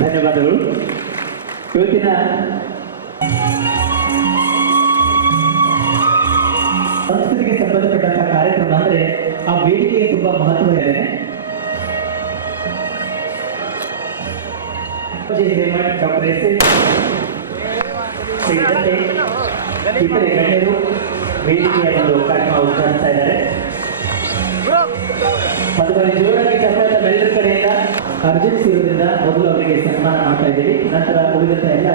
ಧನ್ಯವಾದಗಳು. ಇವತ್ತಿನ ಸಂಸ್ಕೃತಿಗೆ ಸಂಬಂಧಪಟ್ಟಂತಹ ಕಾರ್ಯಕ್ರಮ ಅಂದ್ರೆ ಆ ವೇದಿಕೆಗೆ ತುಂಬಾ ಮಹತ್ವ ಇದೆ. ಡಾಕ್ಟರ್ ಎಸ್ ಇತರೆ ಗಣ್ಯರು ವೇದಿಕೆಯ ಒಂದು ಕಾರ್ಯಕ್ರಮ ಉದ್ಘಾಟಿಸ್ತಾ ಇದ್ದಾರೆ. ಮತ್ತೊಂದು ಜೋರಾಗಿ ಚಪ್ಪಾಳೆ ಎಲ್ಲರ ಕಡೆಯಿಂದ ಅರ್ಜೆನ್ಸಿ ಇರೋದ್ರಿಂದ ಮೊದಲು ಅವರಿಗೆ ಸನ್ಮಾನ ಮಾಡ್ತಾ ಇದ್ದೀವಿ. ನಂತರ ಉಳಿದಂತ ಎಲ್ಲ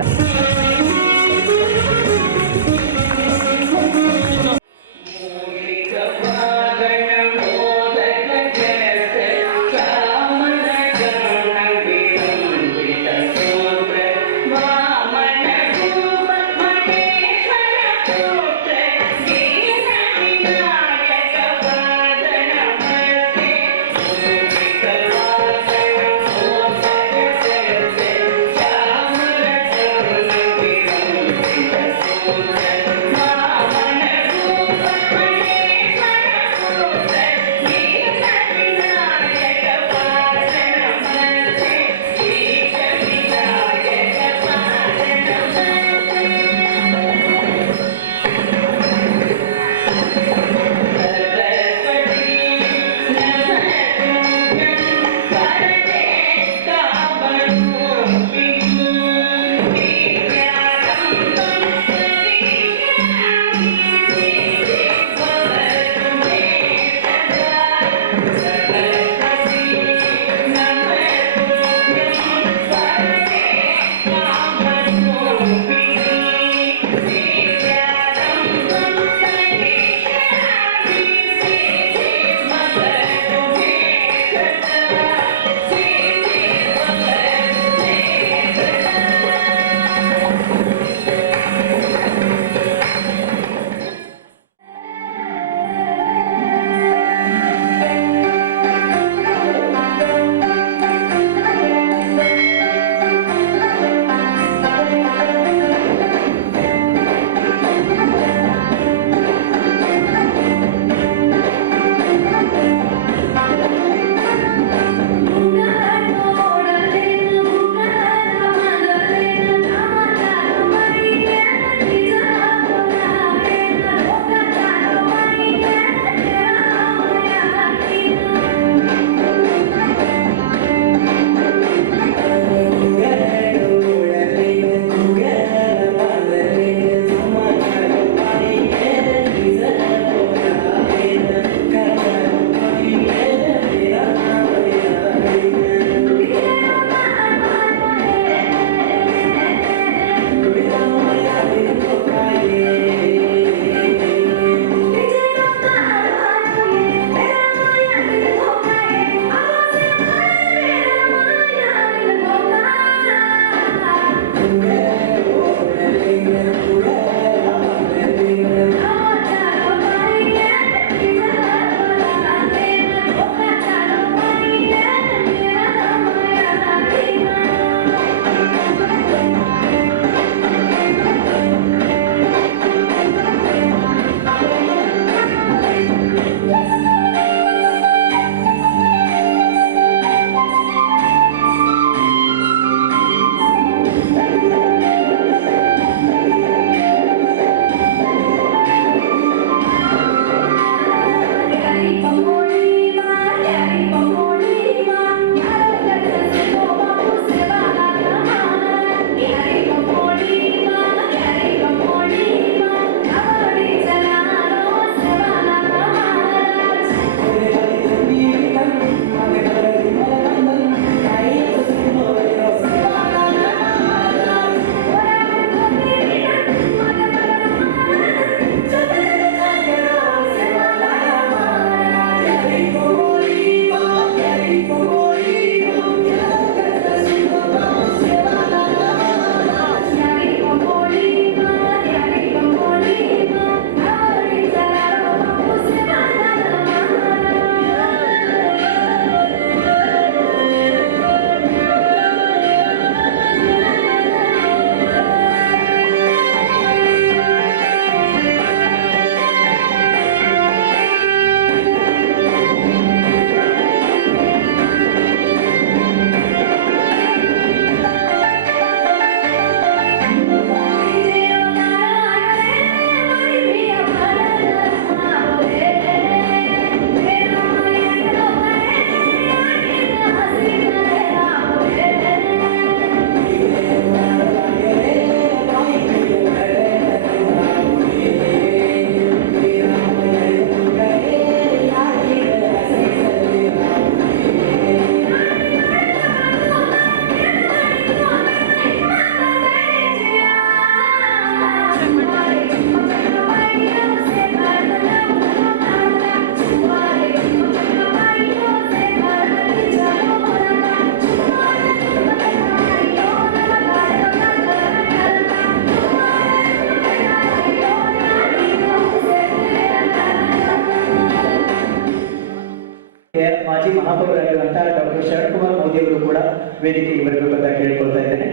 ಮಾಜಿ ಮಹಾಪೌರರಾಗಿರುವಂತಹ ಡಾಕ್ಟರ್ ಶರತ್ ಕುಮಾರ್ ಮೋದಿ ಅವರು ಕೂಡ ವೇದಿಕೆಗೆ ಬರಬೇಕಂತ ಕೇಳ್ಕೊಳ್ತಾ ಇದ್ದೇನೆ.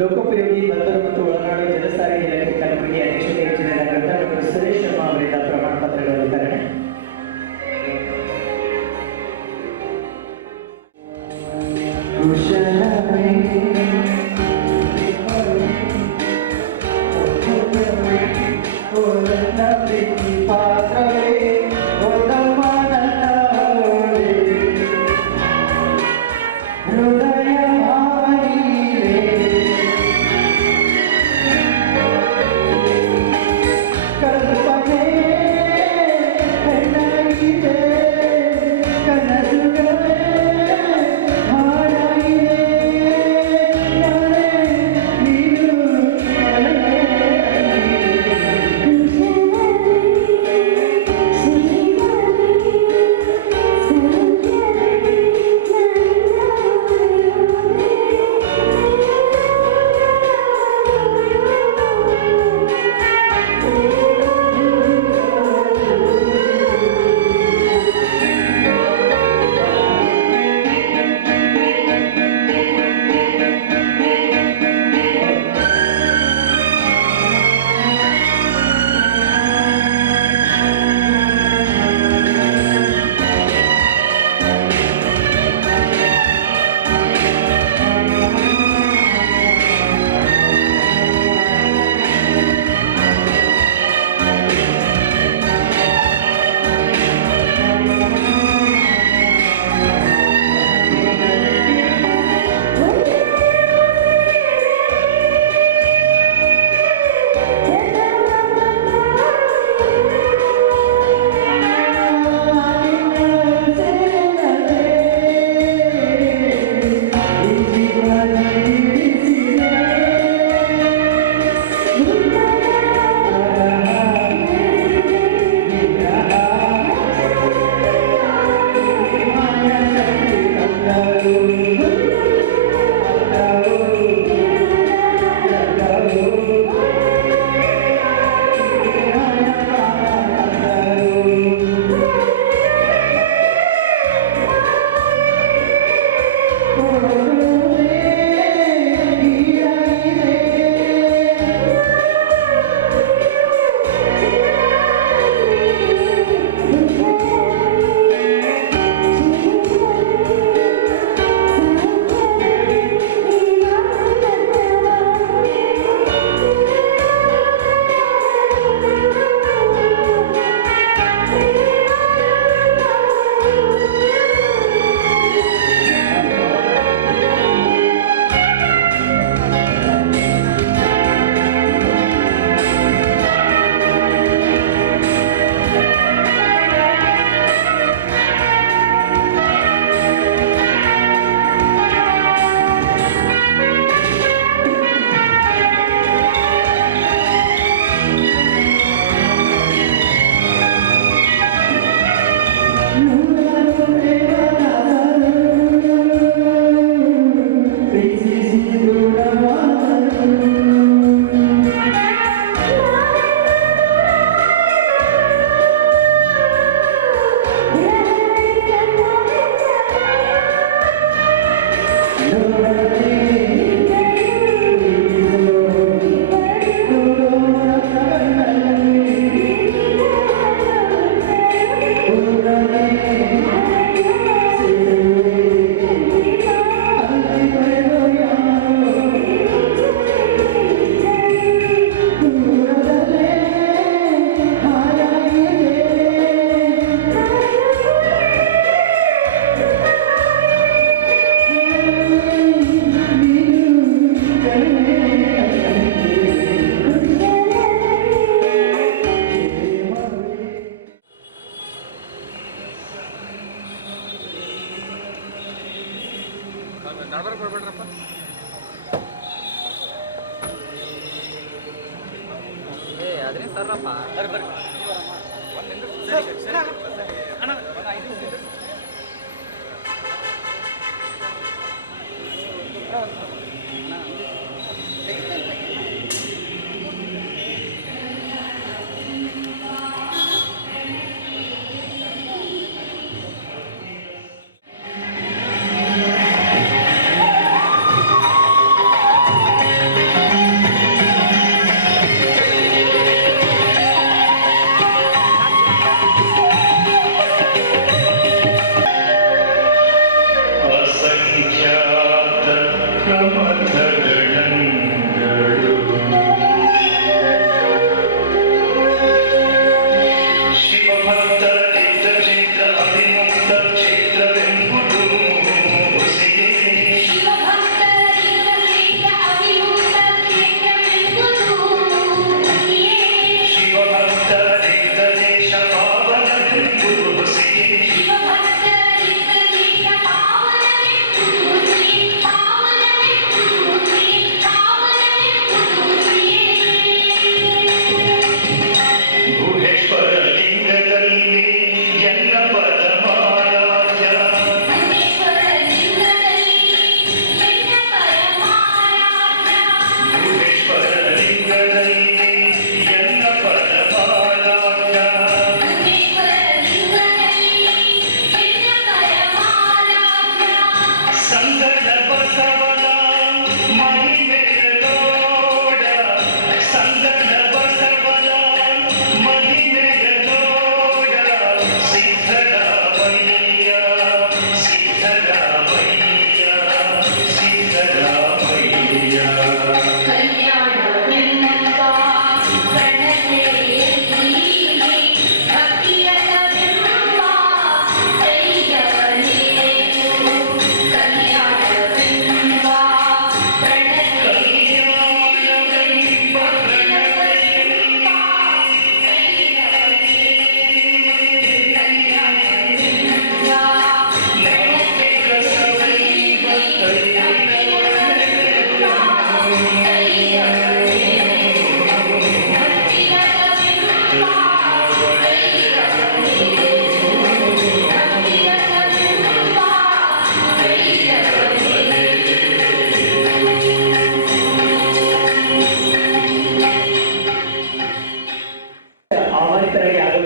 ಲೋಕೋಪಯೋಗಿ ಬಂದರು ಮತ್ತು ಒಳನಾಡು ಜಲಸಾರಿಗೆ ಇಲಾಖೆ ಕಲಬುರಗಿ ಅಧ್ಯಕ್ಷತೆ ಇಂಜಿನಿಯರ್ ಡಾಕ್ಟರ್ ಸುರೇಶ್ ಶರ್ಮಾ ಅವರಿಂದ ಪ್ರಮಾಣ ಪತ್ರಗಳ ವಿತರಣೆ.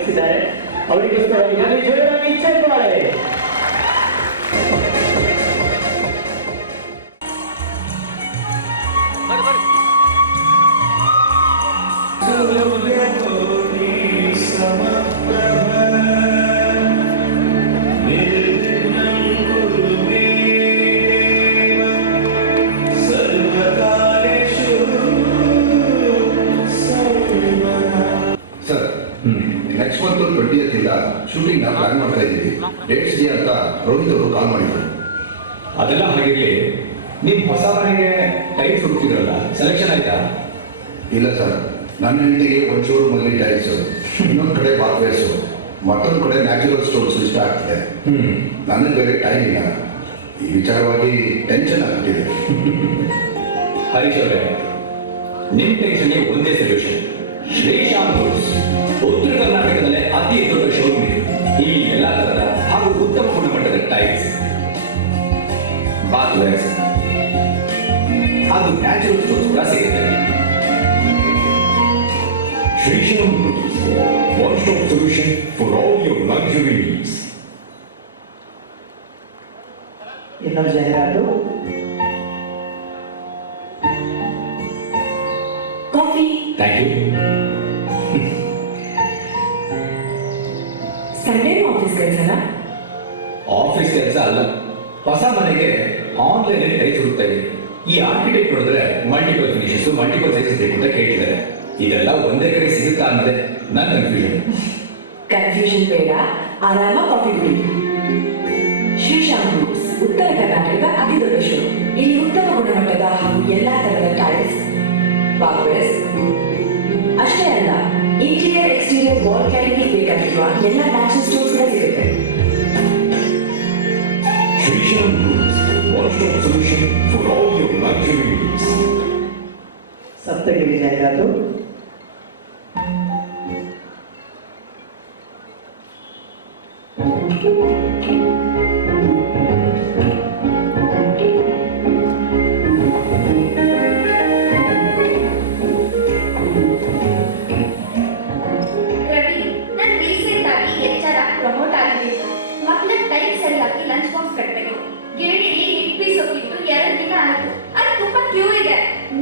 ಆಗಮಿಸಿದ್ದಾರೆ. ಅವರಿಗೋಸ್ಕರ ಜೋರಾಗಿ ಚಪ್ಪಾಳೆ. ನೆಕ್ಸ್ಟ್ ಮಂತ್ 20th ಇಂದ ಶೂಟಿಂಗ್ ಪ್ಲಾನ್ ಮಾಡ್ತಾ ಇದ್ದೀವಿ. ಡೇಟ್ಸ್ ಇದೆ ಅಂತ ರೋಹಿತ್ ಅವರು ಕಾಲ್ ಮಾಡಿದ್ರು. ಅದೆಲ್ಲ ಹಾಗಿರ್ಲಿ, ನಿಮ್ ಹೊಸ ಮನೆಗೆ ಟೈಲ್ಸ್ ಹುಡುಕಿದ್ರಲ್ಲ, ಸೆಲೆಕ್ಷನ್ ಆಯ್ತಾ? ಇಲ್ಲ ಸರ್, ನನ್ನ ಹೆಂಡತಿಗೆ ಒಂದು ಶೋರೂಮ್ ಅಲ್ಲಿ ಟೈಲ್ಸ್, ಇನ್ನೊಂದು ಕಡೆ ಬಾತ್ವೇರ್ಸ್, ಮತ್ತೊಂದು ಕಡೆ ನ್ಯಾಚುರಲ್ ಸ್ಟೋರ್ಸ್ ಇಷ್ಟ ಆಗ್ತಿದೆ. ನನಗೆ ಬೇರೆ ಟೈಮ್ ಇಲ್ಲ. ಈ ವಿಚಾರವಾಗಿ ಟೆನ್ಷನ್ ಆಗ್ತಿದೆ. ಹರೀಶ್ ಅವರೇ, ನಿಮ್ ಟೆನ್ಷನ್ಗೆ ಒಂದೇ ಸೊಲ್ಯೂಷನ್. ಶ್ರೀಶಾಮ್ ರೋಡ್ಸ್ ಉತ್ತರ ಕರ್ನಾಟಕದಲ್ಲೇ ಅತಿ ದೊಡ್ಡ ಶೋರೂಮ್ ಇದೆ. ಇಲ್ಲಿ ಎಲ್ಲಾ ತರದ ಹಾಗೂ ಉತ್ತಮ ಗುಣಮಟ್ಟದ ಟೈಲ್ಸ್, ಬಾತ್ವೇರ್ಸ್ ಹಾಗೂ ನ್ಯಾಚುರಲ್ ಸ್ಟೋರ್ಸ್ ಕೂಡ ಸಿಗುತ್ತೆ. Shrisham roads, one stop solution for all your luxury needs. ಇನ್ನೊಂದು ಜಾಹೀರಾತು. ಕಾಫಿ. Thank you. ಸಂಡೇನೂ ಆಫೀಸ್ ಕೆಲಸನ? ಆಫೀಸ್ ಕೆಲಸ ಅಲ್ಲ, ಹೊಸ ಮನೆಗೆ ಆನ್ಲೈನ್ ಅಲ್ಲಿ ಟೈಲ್ಸ್ ಹುಡುಕ್ತಾ ಇದ್ದೀನಿ. ಈ ಆರ್ಕಿಟೆಕ್ಟ್ ನೋಡಿದ್ರೆ ಮಲ್ಟಿಪಲ್ ಫಿನಿಶಸ್, ಮಲ್ಟಿಪಲ್ ಸೈಜಸ್ ಬೇಕು ಅಂತ ಕೇಳಿದ್ದಾರೆ. ಇದೆಲ್ಲ ಒಂದೇ ಕಡೆ ಸಿಗುತ್ತಾ ಅನ್ನೋದೇ ನನ್ನ ಕನ್ಫ್ಯೂಷನ್ ಬೇಡ, ಆರಾಮ ಕಾಫಿ ಕುಡಿ. ಶ್ರೀಶಾಮ್ ಗ್ರೂಪ್ಸ್ ಉತ್ತರ ಕರ್ನಾಟಕದ ಅತಿ ದೊಡ್ಡ ಶೋರೂಮ್. ಇಲ್ಲಿ ಉತ್ತಮ ಗುಣಮಟ್ಟದ ಹಾಗೂ ಎಲ್ಲಾ ತರಹದ ಟೈಲ್ಸ್, ಬಾತ್ವೇರ್ಸ್ ಅಷ್ಟೇ ಅಲ್ಲ, ಇಂಟೀರಿಯರ್ ಎಕ್ಸ್ಟೀರಿಯರ್ ವಾಲ್ ಕ್ಯಾಬಿನೆಟ್ ಬೇಕಾಗಿರುವ ಎಲ್ಲ ನ್ಯಾಚುರಲ್ ಸ್ಟೋರ್ಸ್ ಕೂಡ ಸಿಗುತ್ತೆ. Shrisham groups, one stop solution for all your luxury needs. Saptagiri ಜಾಹೀರಾತು.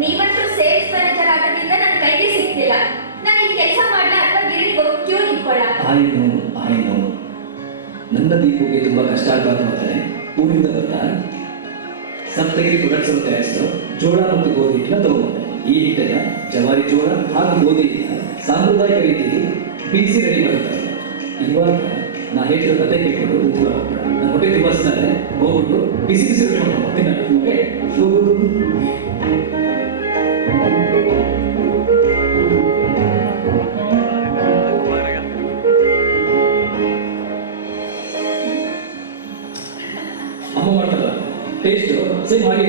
ನೀವಂತೂ ಸೇಲ್ಸ್ ಮ್ಯಾನೇಜರ್ ಆಗೋದ್ರಿಂದ ನನ್ನ ಕೈಗೆ ಸಿಗ್ತಿಲ್ಲ. ನಾನು ಈ ಕೆಲಸ ಮಾಡಲ ಅಥವಾ ಗಿರಣಿಗೆ ಹೋಗಿ ಕ್ಯೂ ನಿಂತ್ಕೊಳ್ಳ? ಆಯ್ನು ನನ್ನ ದೀಪಕ್ಕೆ ತುಂಬಾ ಕಷ್ಟ ಆಗಬಾರ್ದು ಅಂತಾನೆ ಊರಿಂದ ಬಂದ ಸಪ್ತಗಿರಿ ಪ್ರೊಡಕ್ಟ್ಸ್ ತಯಾರಿಸಿದ್ರು. ಜೋಳ ಮತ್ತು ಗೋಧಿ ಹಿಟ್ಟನ್ನ ತಗೊಂಡೆ. ಈ ಹಿಟ್ಟನ್ನ ಜವಾರಿ ಜೋಳ ಹಾಗೂ ಗೋಧಿ ಹಿಟ್ಟನ್ನ ಸಾಂಪ್ರದಾಯಿಕ ರೀತಿಯಲ್ಲಿ ಬೀಸಿ ರೆಡಿ ಮಾಡುತ್ತಾರೆ. ಇವಾಗ ನಾ ಹೇಳಿರೋ ಕತೆ ಕೇಳ್ಕೊಂಡು ಉತ್ತರ ನನ್ನ ಹೊಟ್ಟೆ ತುಂಬಾ ಸಿಗ್ತಾರೆ. ಹೋಗ್ಬಿಟ್ಟು ಬಿಸಿ ಬಿಸಿ ರೆಡಿ ಮಾಡ್ಕೊಂಡು ಅಮ್ಮ ಮಾಡ್ತಾರ. ಟೇಸ್ಟ್ ಸೇಮ್ ಹಾಗೆ.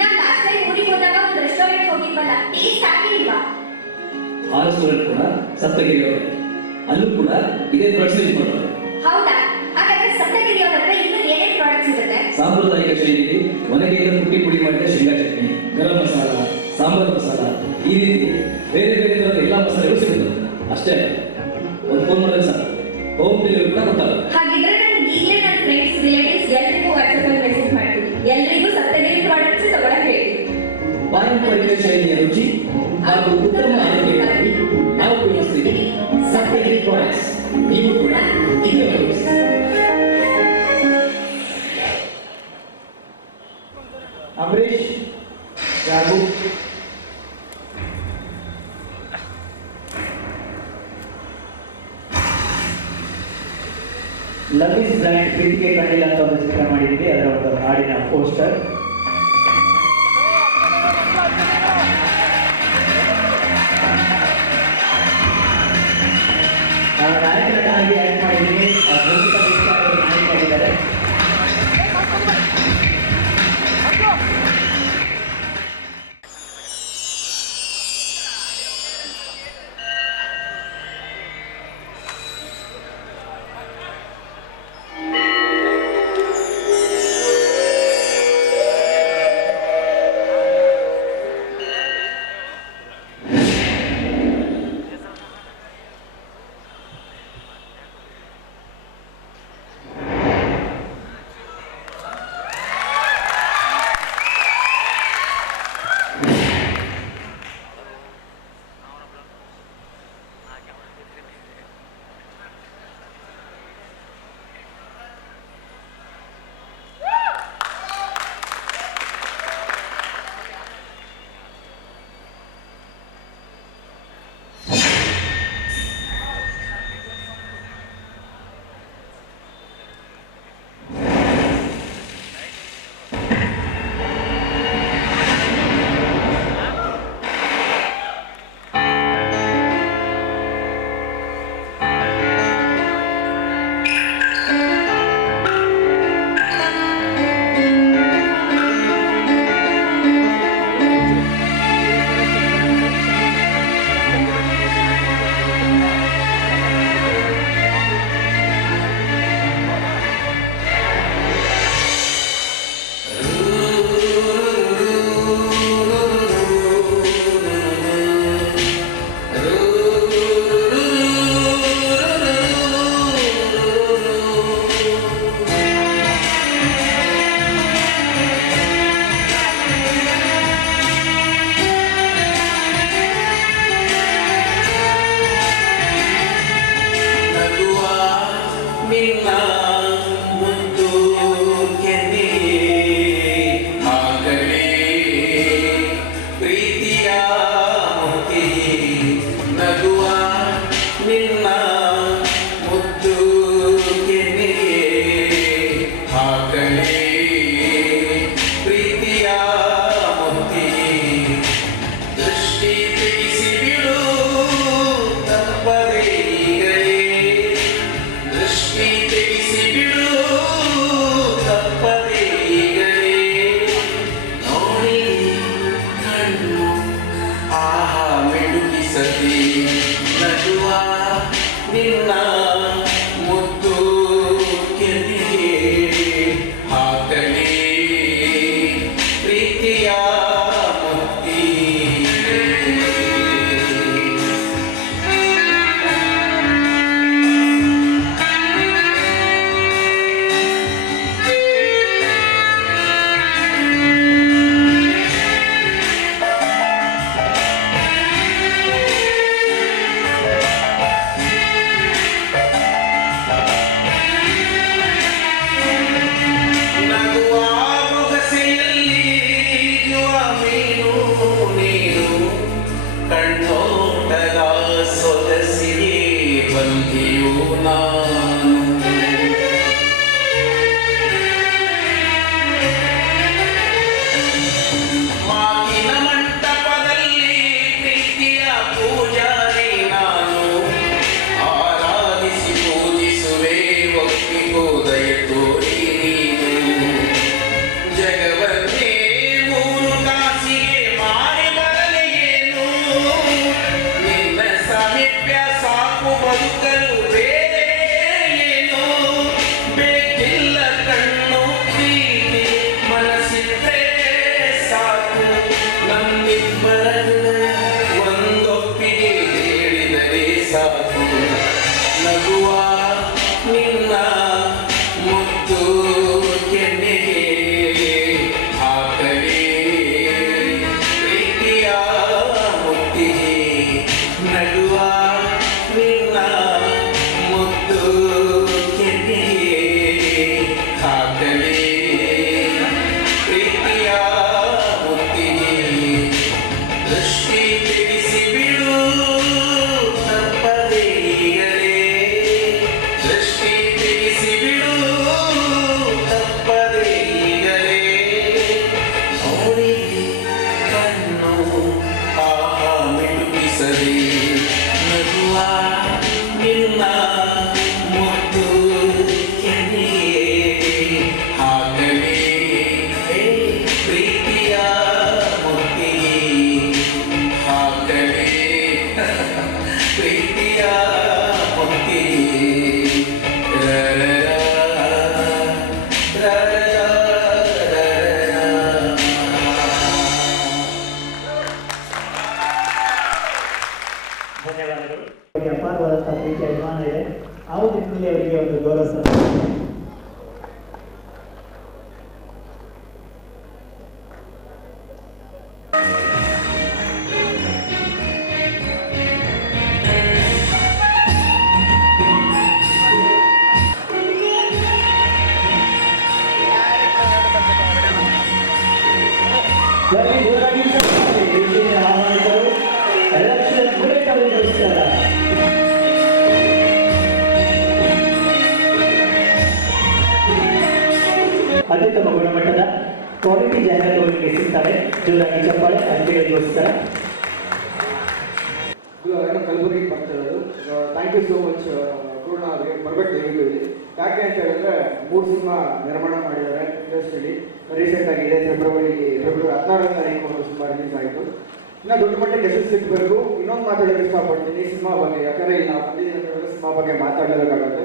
ನಾನು ಲಾಸ್ಟ್ ಟೈಮ್ ಊರಿಗೆ ಹೋದಾಗ ಒಂದು ರೆಸ್ಟೋರೆಂಟ್ ಹೋಗಿದ್ವಲ್ಲ, ಟೇಸ್ಟ್ ಆಗಿಲ್ವಾ? ಆ ರೆಸ್ಟೋರೆಂಟ್ ಕೂಡ ಸಪ್ತಗಿರಿ ಅವರೇ. ಅಲ್ಲೂ ಕೂಡ ಇದೇ ಪ್ರಾಡಕ್ಟ್ಸ್ ಯೂಸ್ ಮಾಡ್ತಾರೆ. ಹೌದಾ? ಹಾಗಾದ್ರೆ ಸಪ್ತಗಿರಿ ಅವರ ಹತ್ರ ಇನ್ನೂ ಏನೇನು ಪ್ರಾಡಕ್ಟ್ಸ್ ಇರುತ್ತೆ? ಸಾಂಪ್ರದಾಯಿಕ ಶೈಲಿಯಲ್ಲಿ ಒಣಗಿದ ಪುಟ್ಟಿ ಪುಡಿ ಮಾಡಿದ ಶೇಂಗಾ ಚಟ್ನಿ, ಗರಂ ಮಸಾಲ, ಸಾಂಬಾರ್ ಮಸಾಲ, ಈ ರೀತಿ ಬೇರೆ ಬೇರೆ ತರದ ಎಲ್ಲಾ ಮಸಾಲೆಗಳು ಸಿಗುತ್ತವೆ. ಅಷ್ಟೇ ಅಲ್ಲ, ಒಂದು ಫೋನ್ ಮಾಡಿದ್ರೆ ಸಾಕು, ಹೋಮ್ ಡೆಲಿವರಿ ಕೂಡ ಕೊಡ್ತಾರೆ. ಹಾಗಿದ್ರೆ ನಾನು ಈಗಲೇ ನನ್ನ ಫ್ರೆಂಡ್ಸ್, ರಿಲೇಟಿವ್ಸ್ ಎಲ್ಲರಿಗೂ ವಾಟ್ಸ್ಆಪ್ ಅಲ್ಲಿ ಮೆಸೇಜ್ ಮಾಡ್ತೀನಿ. ಎಲ್ಲರಿಗೂ ಸಪ್ತಗಿರಿ ಪ್ರಾಡಕ್ಟ್ಸ್ ತಗೊಳಕ್ ಹೇಳ್ತೀನಿ. ಪಾರಂಪರಿಕ ಶೈಲಿಯ ರುಚಿ ಹಾಗೂ ಉತ್ತಮ ಆರೋಗ್ಯಕ್ಕಾಗಿ ನಾವು ಉಪಯೋಗಿಸ್ತೀವಿ ಸಪ್ತಗಿರಿ ಪ್ರಾಡಕ್ಟ್ಸ್. ನೀವು ಕೂಡ ಇದೇ ಉಪಯೋಗಿಸಿ. ಅಂಬರೀಶ್ ಜಾಗು. ಲವ್ ಇಸ್ ಬ್ಲೈಂಡ್, ಪ್ರೀತಿಗೆ ಕಣ್ಣಿಲ್ಲ ಅಂತ ಒಂದು ಚಿತ್ರ ಮಾಡಿದ್ವಿ. ಅದರ ಒಂದು ಹಾಡಿನ ಪೋಸ್ಟರ್. ನಾಯಕ ನಟನಾಗಿ ಆಕ್ಟ್ ಮಾಡಿದ್ದೀನಿ. ನಾಯಕ ಆಗಿದ್ದಾರೆ. ಕಣ್ಣೋಟದ ಸೊಗಸಿಗೆ ಬಂದಿಯು ನಾನು ಮಾತಿನ ಮಂಟಪದಲ್ಲಿ ಪ್ರೀತಿಯ ಪೂಜಾರಿ ನಾನು ಆರಾಧಿಸಿ ಪೂಜಿಸುವೆ ಒಪ್ಪಿಗೋ ದಯ ತೋರಿ ನೀನು ಜಗವನ್ನೇ ಮೂರು ಕಾಸಿಗೆ ಮಾರಿ ಬರಲಿಗೇನು ನಿನ್ನ ಸಾಮೀಪ್ಯ ಸಾಕು ಬದುಕಲು ಬೇರೆ ಏನು ಬೇಕಿಲ್ಲ ಕಣ್ಣು ಪ್ರೀತಿ ಮನಸ್ಸಿದ್ರೆ ಸಾಕು ನಮ್ಮಿಬ್ಬರನ್ನು ಒಂದೊಪ್ಪಿಗೆ ಹೇಳಿದರೆ ಸಾಕು ನಗುವ ನಿನ್ನ ಮುತ್ತು ಕೆನ್ನೆಗೆ ಹಾಕಲಿ ಪ್ರೀತಿಯ ಮುತ್ತಿಗೆ ನಗುವ ನಿನ್ನ ಮುತ್ತು ಕೆನ್ನೆಗೆ ಹಾಕಲಿ ಪ್ರೀತಿಯ ಮುತ್ತಿಗೆ ದೃಷ್ಟಿ ತೆಗೆಸಿ ಬಿಡು ತಪ್ಪದೇ ಈಗಲೇ ದೃಷ್ಟಿ ತೆಗೆಸಿ ಬಿಡು ತಪ್ಪದೇ ಈಗಲೇ ಅವರಿಗೆ ಕಣ್ಣು ಆಹಾ ಮಿಟುಕಿಸಲಿ ನಗುವ ನಿನ್ನ ಮುತ್ತು ಕೆನ್ನೆಗೆ ಹಾಕಲಿ ಪ್ರೀತಿಯ ಮುತ್ತಿಗೆ ಹಾಕಲಿ ಪ್ರೀತಿಯ ಮುತ್ತಿಗೆ ಧನ್ಯವಾದಗಳು. ಅವರಿಗೆ ಅಪಾರವಾದಂತಹ ಪ್ರೀತಿ ಅಭಿಮಾನ ಇದೆ. ಆ ನಿಟ್ಟಿನಲ್ಲಿ ಅವರಿಗೆ ಒಂದು ಗೌರವ ಸಲ್ಲಿಸುತ್ತೇನೆ. ಬನ್ನಿ, ಜೋರಾಗಿ ಚಪ್ಪಾಳೆ. ವೇದಿಕೆಯ ಆಹ್ವಾನಿತರು ಎಲೆಕ್ಷನ್ ಬುಲೆಟ್ ಅವರಿಗೆ ನಮಸ್ಕಾರ. ಅತ್ಯುತ್ತಮ ಗುಣಮಟ್ಟದ ಕ್ವಾಲಿಟಿ ಜಾಹೀರಾತುಗಳಿಗೆ ಸಿಗ್ತವೆ. ಜೋರಾಗಿ ಚಪ್ಪಾಳೆ ಅತಿಥಿಗಳಿಗೋಸ್ಕರ. ಕಲಬುರಗಿಗೆ ಬರ್ತಾ ಇರೋದು. ಥ್ಯಾಂಕ್ ಯು ಸೋ ಮಚ್ ಪೂರ್ಣ ಅವರಿಗೆ ಬರ್ಬೇಕು ದಯವಿಟ್ಟು ಇಲ್ಲಿ. ಯಾಕೆ ಅಂತ ಹೇಳಿದ್ರೆ 3 ಸಿನಿಮಾ ನಿರ್ಮಾಣ ಮಾಡಿದ್ದಾರೆ ಇಂಡಸ್ಟ್ರಿಯಲ್ಲಿ. ರೀಸೆಂಟ್ ಆಗಿದೆ ಫೆಬ್ರವರಿ 16ನೇ ತಾರೀಕು ಒಂದು ಸಿನಿಮಾ ರಿಲೀಸ್ ಆಯಿತು. ಇನ್ನು ದೊಡ್ಡ ಮಟ್ಟಿಗೆ ಯಶಸ್ಸು ಸಿಗಬೇಕು. ಇನ್ನೊಂದು ಮಾತಾಡೋಕ್ಕೆ ಇಷ್ಟಪಡ್ತೀನಿ ಸಿನಿಮಾ ಬಗ್ಗೆ. ಯಾಕಂದರೆ ಈಗ ನಾವು ಬಂದಿದ್ದೀನಿ ಅಂತ ಹೇಳಿದ್ರೆ ಸಿನಿಮಾ ಬಗ್ಗೆ ಮಾತಾಡೋದಕ್ಕಾಗುತ್ತೆ.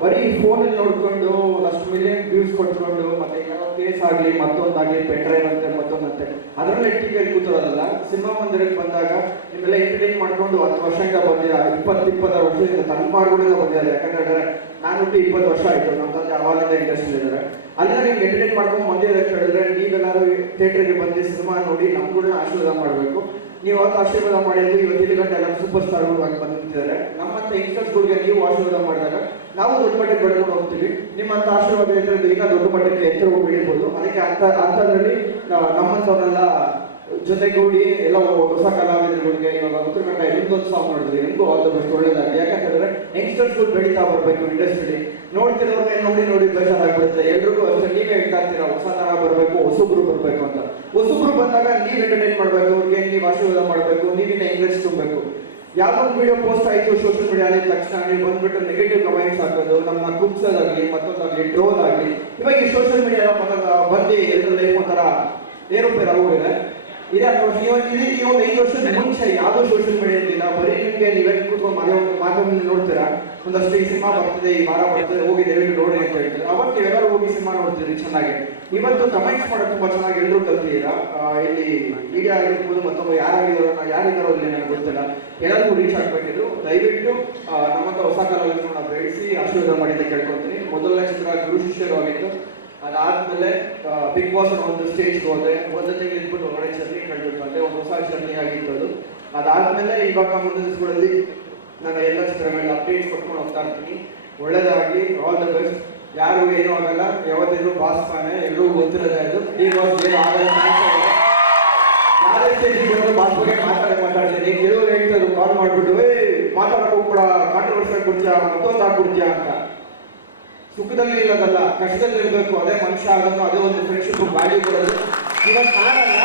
ಬರೀ ಫೋನಲ್ಲಿ ನೋಡಿಕೊಂಡು ಅಷ್ಟು ಮಿಲಿಯನ್ ವ್ಯೂಸ್ ಕೊಟ್ಕೊಂಡು ಮತ್ತೆ ಏನೋ ಕೇಸ್ ಆಗಲಿ ಮತ್ತೊಂದಾಗಲಿ ಪೆಂಡ್ರೈವ್ ಅಂತೆ ಮತ್ತೊಂದಂತೆ ಅದರಲ್ಲೇ ಟಿಕೆಟ್ ಕೂತಿರೋದಲ್ಲ. ಸಿನಿಮಾ ಮಂದಿರಕ್ಕೆ ಬಂದಾಗ ನಿಮ್ಮೆಲ್ಲ ಎಂಟರ್ಟೈನ್ ಮಾಡ್ಕೊಂಡು 10 ವರ್ಷದಿಂದ ಬಂದಿದ್ದಾರೆ, 20-26 ವರ್ಷದಿಂದ ತಲೆಮಾರುಗಳಿಂದ ಬಂದಿದ್ದಾರೆ. ಯಾಕಂದ್ರೆ ನಾನು ಹುಟ್ಟಿ 20 ವರ್ಷ ಆಯಿತು. ನಮ್ಮ ತಂದೆ ಅವಾಗಿಂದ ಇಂಡಸ್ಟ್ರಿ ಇದ್ದಾರೆ. ಅಲ್ಲಿಂದ ನೀವು ಎಂಟರ್ಟೈನ್ ಮಾಡ್ಕೊಂಡು ಬಂದಿದ್ದಾರೆ ಅಂತ ಹೇಳಿದ್ರೆ ನೀವೆಲ್ಲರೂ ಥಿಯೇಟ್ರಿಗೆ ಬಂದು ಸಿನಿಮಾ ನೋಡಿ ನಮ್ಗಳನ್ನ ಆಶೀರ್ವಾದ ಮಾಡಬೇಕು. ನೀವು ಅವತ್ತು ಆಶೀರ್ವಾದ ಮಾಡಿದ್ದು ಇವತ್ತು ಇಲ್ಲಿ ಗಂಟೆ ಎಲ್ಲ ಸೂಪರ್ ಸ್ಟಾರ್ಗಳು ಆಗಿ ಬಂದಿದ್ದಾರೆ. ನಮ್ಮಂಥ ಯಂಗ್ಸ್ಟರ್ಸ್ಗಳಿಗೆ ನೀವು ಆಶೀರ್ವಾದ ಮಾಡಿದಾಗ ನಾವು ದೊಡ್ಡ ಮಟ್ಟಕ್ಕೆ ಬೆಳೆದುಕೊಂಡು ಹೋಗ್ತೀವಿ. ನಿಮ್ಮಂಥ ಆಶೀರ್ವಾದ ಇದ್ದರೆ ಈಗ ದೊಡ್ಡ ಮಟ್ಟಕ್ಕೆ ಎತ್ತರವು ಬೆಳೀಬೋದು. ಅದಕ್ಕೆ ಅಂಥದ್ರಲ್ಲಿ ನಮ್ಮಂಥವ್ರನ್ನೆಲ್ಲ ಜೊತೆಗೂಡಿ ಎಲ್ಲ ಹೊಸ ಕಲಾವಿದರುಗಳಿಗೆ ಇವಾಗ ಉತ್ತರ ಕನ್ನಡ ಇನ್ನೊಂದೋತ್ಸವ ನೋಡಿದ್ರಿ. ನಿಮಗೂ ಆಲ್ ದ ಬೆಸ್ಟ್, ಒಳ್ಳೇದಾಗಲಿ. ಯಾಕಂತಂದ್ರೆ ಯಂಗ್ಸ್ಟರ್ಸ್ಗಳು ಬೆಳೀತಾ ಬರಬೇಕು ಇಂಡಸ್ಟ್ರಿಲಿ. ನೋಡ್ತಿರೋರ್ನೇ ನೋಡಿ ಬೇಜಾರಾಗ್ಬಿಡುತ್ತೆ. ಎಲ್ರಿಗೂ ಅಷ್ಟೇ ನೀವೇ ಹೇಳ್ತಾ ಇರ್ತೀರಾ ಹೊಸ ತರ ಬರಬೇಕು, ಹೊಸಬ್ರು ಬರಬೇಕು ಅಂತ. ಹೊಸಬ್ರು ಬಂದಾಗ ನೀವು ಎಂಟರ್ಟೈನ್ ಮಾಡಬೇಕು, ಅವ್ರಿಗೆ ನೀವು ಆಶೀರ್ವಾದ ಮಾಡಬೇಕು, ನೀವಿನ ಇಂಗ್ರೆಸ್ ತುಂಬಬೇಕು. ಯಾವ್ದೊಂದು ವಿಡಿಯೋ ಪೋಸ್ಟ್ ಆಯಿತು ಸೋಷಿಯಲ್ ಮೀಡಿಯಾದಲ್ಲಿ ತಕ್ಷಣ ನೀವು ಬಂದ್ಬಿಟ್ಟು ನೆಗೆಟಿವ್ ಕಮೆಂಟ್ಸ್ ಹಾಕೋದು, ನಮ್ಮ ಕುಗ್ಸೋದಾಗಲಿ ಮತ್ತೊಂದಾಗಲಿ ಟ್ರೋಲ್ ಆಗಲಿ, ಇವಾಗ ಈ ಸೋಷಿಯಲ್ ಮೀಡಿಯಾ ಬಂದು ಎಲ್ಲರ ಲೈಫ್ ಒಂಥರ ಏರುಪೇರು ಆಗೋಗಿದೆ. ಇದೇ ನೀವು 5 ವರ್ಷದ ಮುಂಚೆ ಯಾವುದೋ ಸೋಷಿಯಲ್ ಮೀಡಿಯಾ ಇರಲಿಲ್ಲ. ಬರೀ ನಿಮಗೆ ನೀವೇ ಕೂತ್ಕೊಂಡು ಮಾಧ್ಯಮದಲ್ಲಿ ನೋಡ್ತೀರಾ, ಒಂದಷ್ಟು ಈ ಸಿನಿಮಾ ಬರ್ತಿದೆ, ಈ ವಾರ ಬರ್ತದೆ, ಹೋಗಿ ದಯವಿಟ್ಟು ನೋಡಿ ಅಂತ ಹೇಳ್ತಾರೆ. ಅವತ್ತು ಎಲ್ಲರೂ ಹೋಗಿ ಸಿನಿಮಾ ನೋಡ್ತೀರಿ ಚೆನ್ನಾಗಿ. ಇವತ್ತು ಕಮೆಂಟ್ಸ್ ಮಾಡೋದು ತುಂಬ ಚೆನ್ನಾಗಿ ಎಲ್ಲರೂ ಕಲ್ತಿದ್ದೀರಾ. ಇಲ್ಲಿ ಮೀಡಿಯಾ ಆಗಿರ್ಬೋದು ಮತ್ತೊಬ್ಬ ಯಾರಿದ್ದಾರೋ ಇಲ್ಲಿ ನನಗೆ ಗೊತ್ತಿಲ್ಲ, ಎಲ್ಲರಿಗೂ ರೀಚ್ ಆಗಬೇಕಿದ್ರು. ದಯವಿಟ್ಟು ನಮ್ಮಂಥ ಹೊಸ ಕಲಾವಿದರನ್ನ ಬೆಳೆಸಿ ಆಶೀರ್ವಾದ ಮಾಡಿ ಅಂತ ಕೇಳ್ಕೊತೀನಿ. ಮೊದಲನೇ ಚಿತ್ರ ಗುರು ಶಿಷ್ಯರು ಆಗಿತ್ತು. ಅದಾದ್ಮೇಲೆ ಬಿಗ್ ಬಾಸ್ ಒಂದು ಸ್ಟೇಜ್ಗೆ ಹೋದೆ. ಒಂದು ತಿಂಗಳು ಇದ್ಬಿಟ್ಟು ಒಳ್ಳೆ ಜರ್ನಿ ಕಳ್ಬಿಟ್ಟು ಒಂದು ಹೊಸ ಜರ್ನಿ ಆಗಿತ್ತು ಅದು. ಅದಾದ್ಮೇಲೆ ಇವಾಗ ಮುಂದಿನ ದಿವಸಗಳಲ್ಲಿ ನಾನು ಎಲ್ಲ ಚಿತ್ರಗಳನ್ನ ಅಪ್ಡೇಟ್ಸ್ ಕೊಟ್ಕೊಂಡು ಹೋಗ್ತಾ ಇರ್ತೀನಿ. ಒಳ್ಳೇದಾಗಲಿ, ಆಲ್ ದ ಬೆಸ್ಟ್. ಯಾರು ಏನೂ ಆಗಲ್ಲ, ಯಾವತ್ತಿದ್ರು ಬಾಸ್ ತಾನೆ, ಎಲ್ಲರೂ ಗೊತ್ತಿರೋದೇ ಅದು. ಈ ಬಾಸ್ ಏನೂ ಆಗಲ್ಲ, ಯಾರೇ ಬಾಸ್ ಬಗ್ಗೆ ಮಾತಾಡೋ ಬರಕ್ ಹೋಗ್ಬಿಡ, ಕಾಂಟ್ರವರ್ಸಿ ಕೊಡ್ತೀಯ, ಮತ್ತೊಂದು ಹಾಕ್ಬಿಡ್ತೀಯ ಅಂತ. ಸುಖದಲ್ಲಿ ಇರೋದಲ್ಲ, ಕಷ್ಟದಲ್ಲಿ ಇರಬೇಕು. ಅದೇ ಮನುಷ್ಯ ಆಗೋದು, ಅದೇ ಒಂದು ಫ್ರೆಂಡ್ಶಿಪ್ ವ್ಯಾಲ್ಯೂ ಕೊಡೋದು. ಇವತ್ತು ನಾನಲ್ಲ,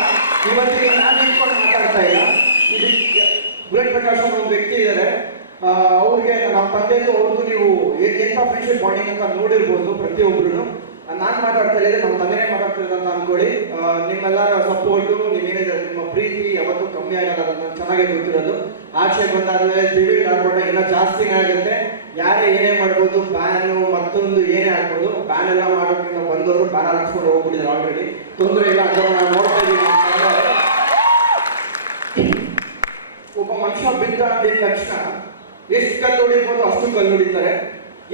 ಇವತ್ತಿಗೆ ನಾನು ನಿಂತ್ಕೊಂಡು ಮಾತಾಡ್ತಾ ಇಲ್ಲ. ಇದು ಬುಲೆಟ್ ಪ್ರಕಾಶ್ ಒಂದು ವ್ಯಕ್ತಿ ಇದ್ದಾರೆ, ಅವ್ರಿಗೆ ನಮ್ಮ ತಂದೆದು ಅವ್ರಿಗೂ ನೀವು ಎಂಥ ಫ್ರೆಂಡ್ಶಿಪ್ ಬಾಂಡಿಂಗ್ ಅಂತ ನೋಡಿರ್ಬೋದು ಪ್ರತಿಯೊಬ್ಬರು. ನಾನು ಮಾತಾಡ್ತಾ ಇದ್ದೆ, ನಮ್ಮ ತಂದೆನೇ ಮಾತಾಡ್ತಿರೋದು ಅಂತ ಅನ್ಕೊಳ್ಳಿ. ನಿಮ್ಮೆಲ್ಲರ ಸಪೋರ್ಟು, ನೀವೇನಿದೆ ನಿಮ್ಮ ಪ್ರೀತಿ ಯಾವತ್ತೂ ಕಮ್ಮಿ ಆಗಲ್ಲ, ಅದನ್ನು ಚೆನ್ನಾಗೇ ಗೊತ್ತಿರೋದು. ಆಚೆ ಬಂದಾದ್ಮೇಲೆ ಡಿಬೇಟ್ ಆಡ್ಕೊಂಡ ಇನ್ನೂ ಜಾಸ್ತಿನೇ ಆಗುತ್ತೆ. ಯಾರೇ ಏನೇ ಮಾಡ್ಬೋದು, ಬ್ಯಾನು ಮತ್ತೊಂದು ಏನೇ ಆಗ್ಬೋದು. ಬ್ಯಾನ್ ಎಲ್ಲ ಮಾಡೋದ್ರಿಂದ ಬಂದವರು ಬ್ಯಾನ್ ಹಾಕ್ಸ್ಕೊಂಡು ಹೋಗ್ಬಿಟ್ಟಿದ್ರು ಆಲ್ರೆಡಿ, ತೊಂದರೆ ಇಲ್ಲ ಅಂತ ನಾನು ನೋಡ್ತಾ ಇದ್ದೀನಿ. ಒಬ್ಬ ಮನುಷ್ಯ ಬಿದ್ದ ಅಂದಿದ ತಕ್ಷಣ ಎಷ್ಟು ಕಲ್ಲು ಹೊಡಿಬೋದು ಅಷ್ಟು ಕಲ್ಲು ಹೊಡಿತಾರೆ,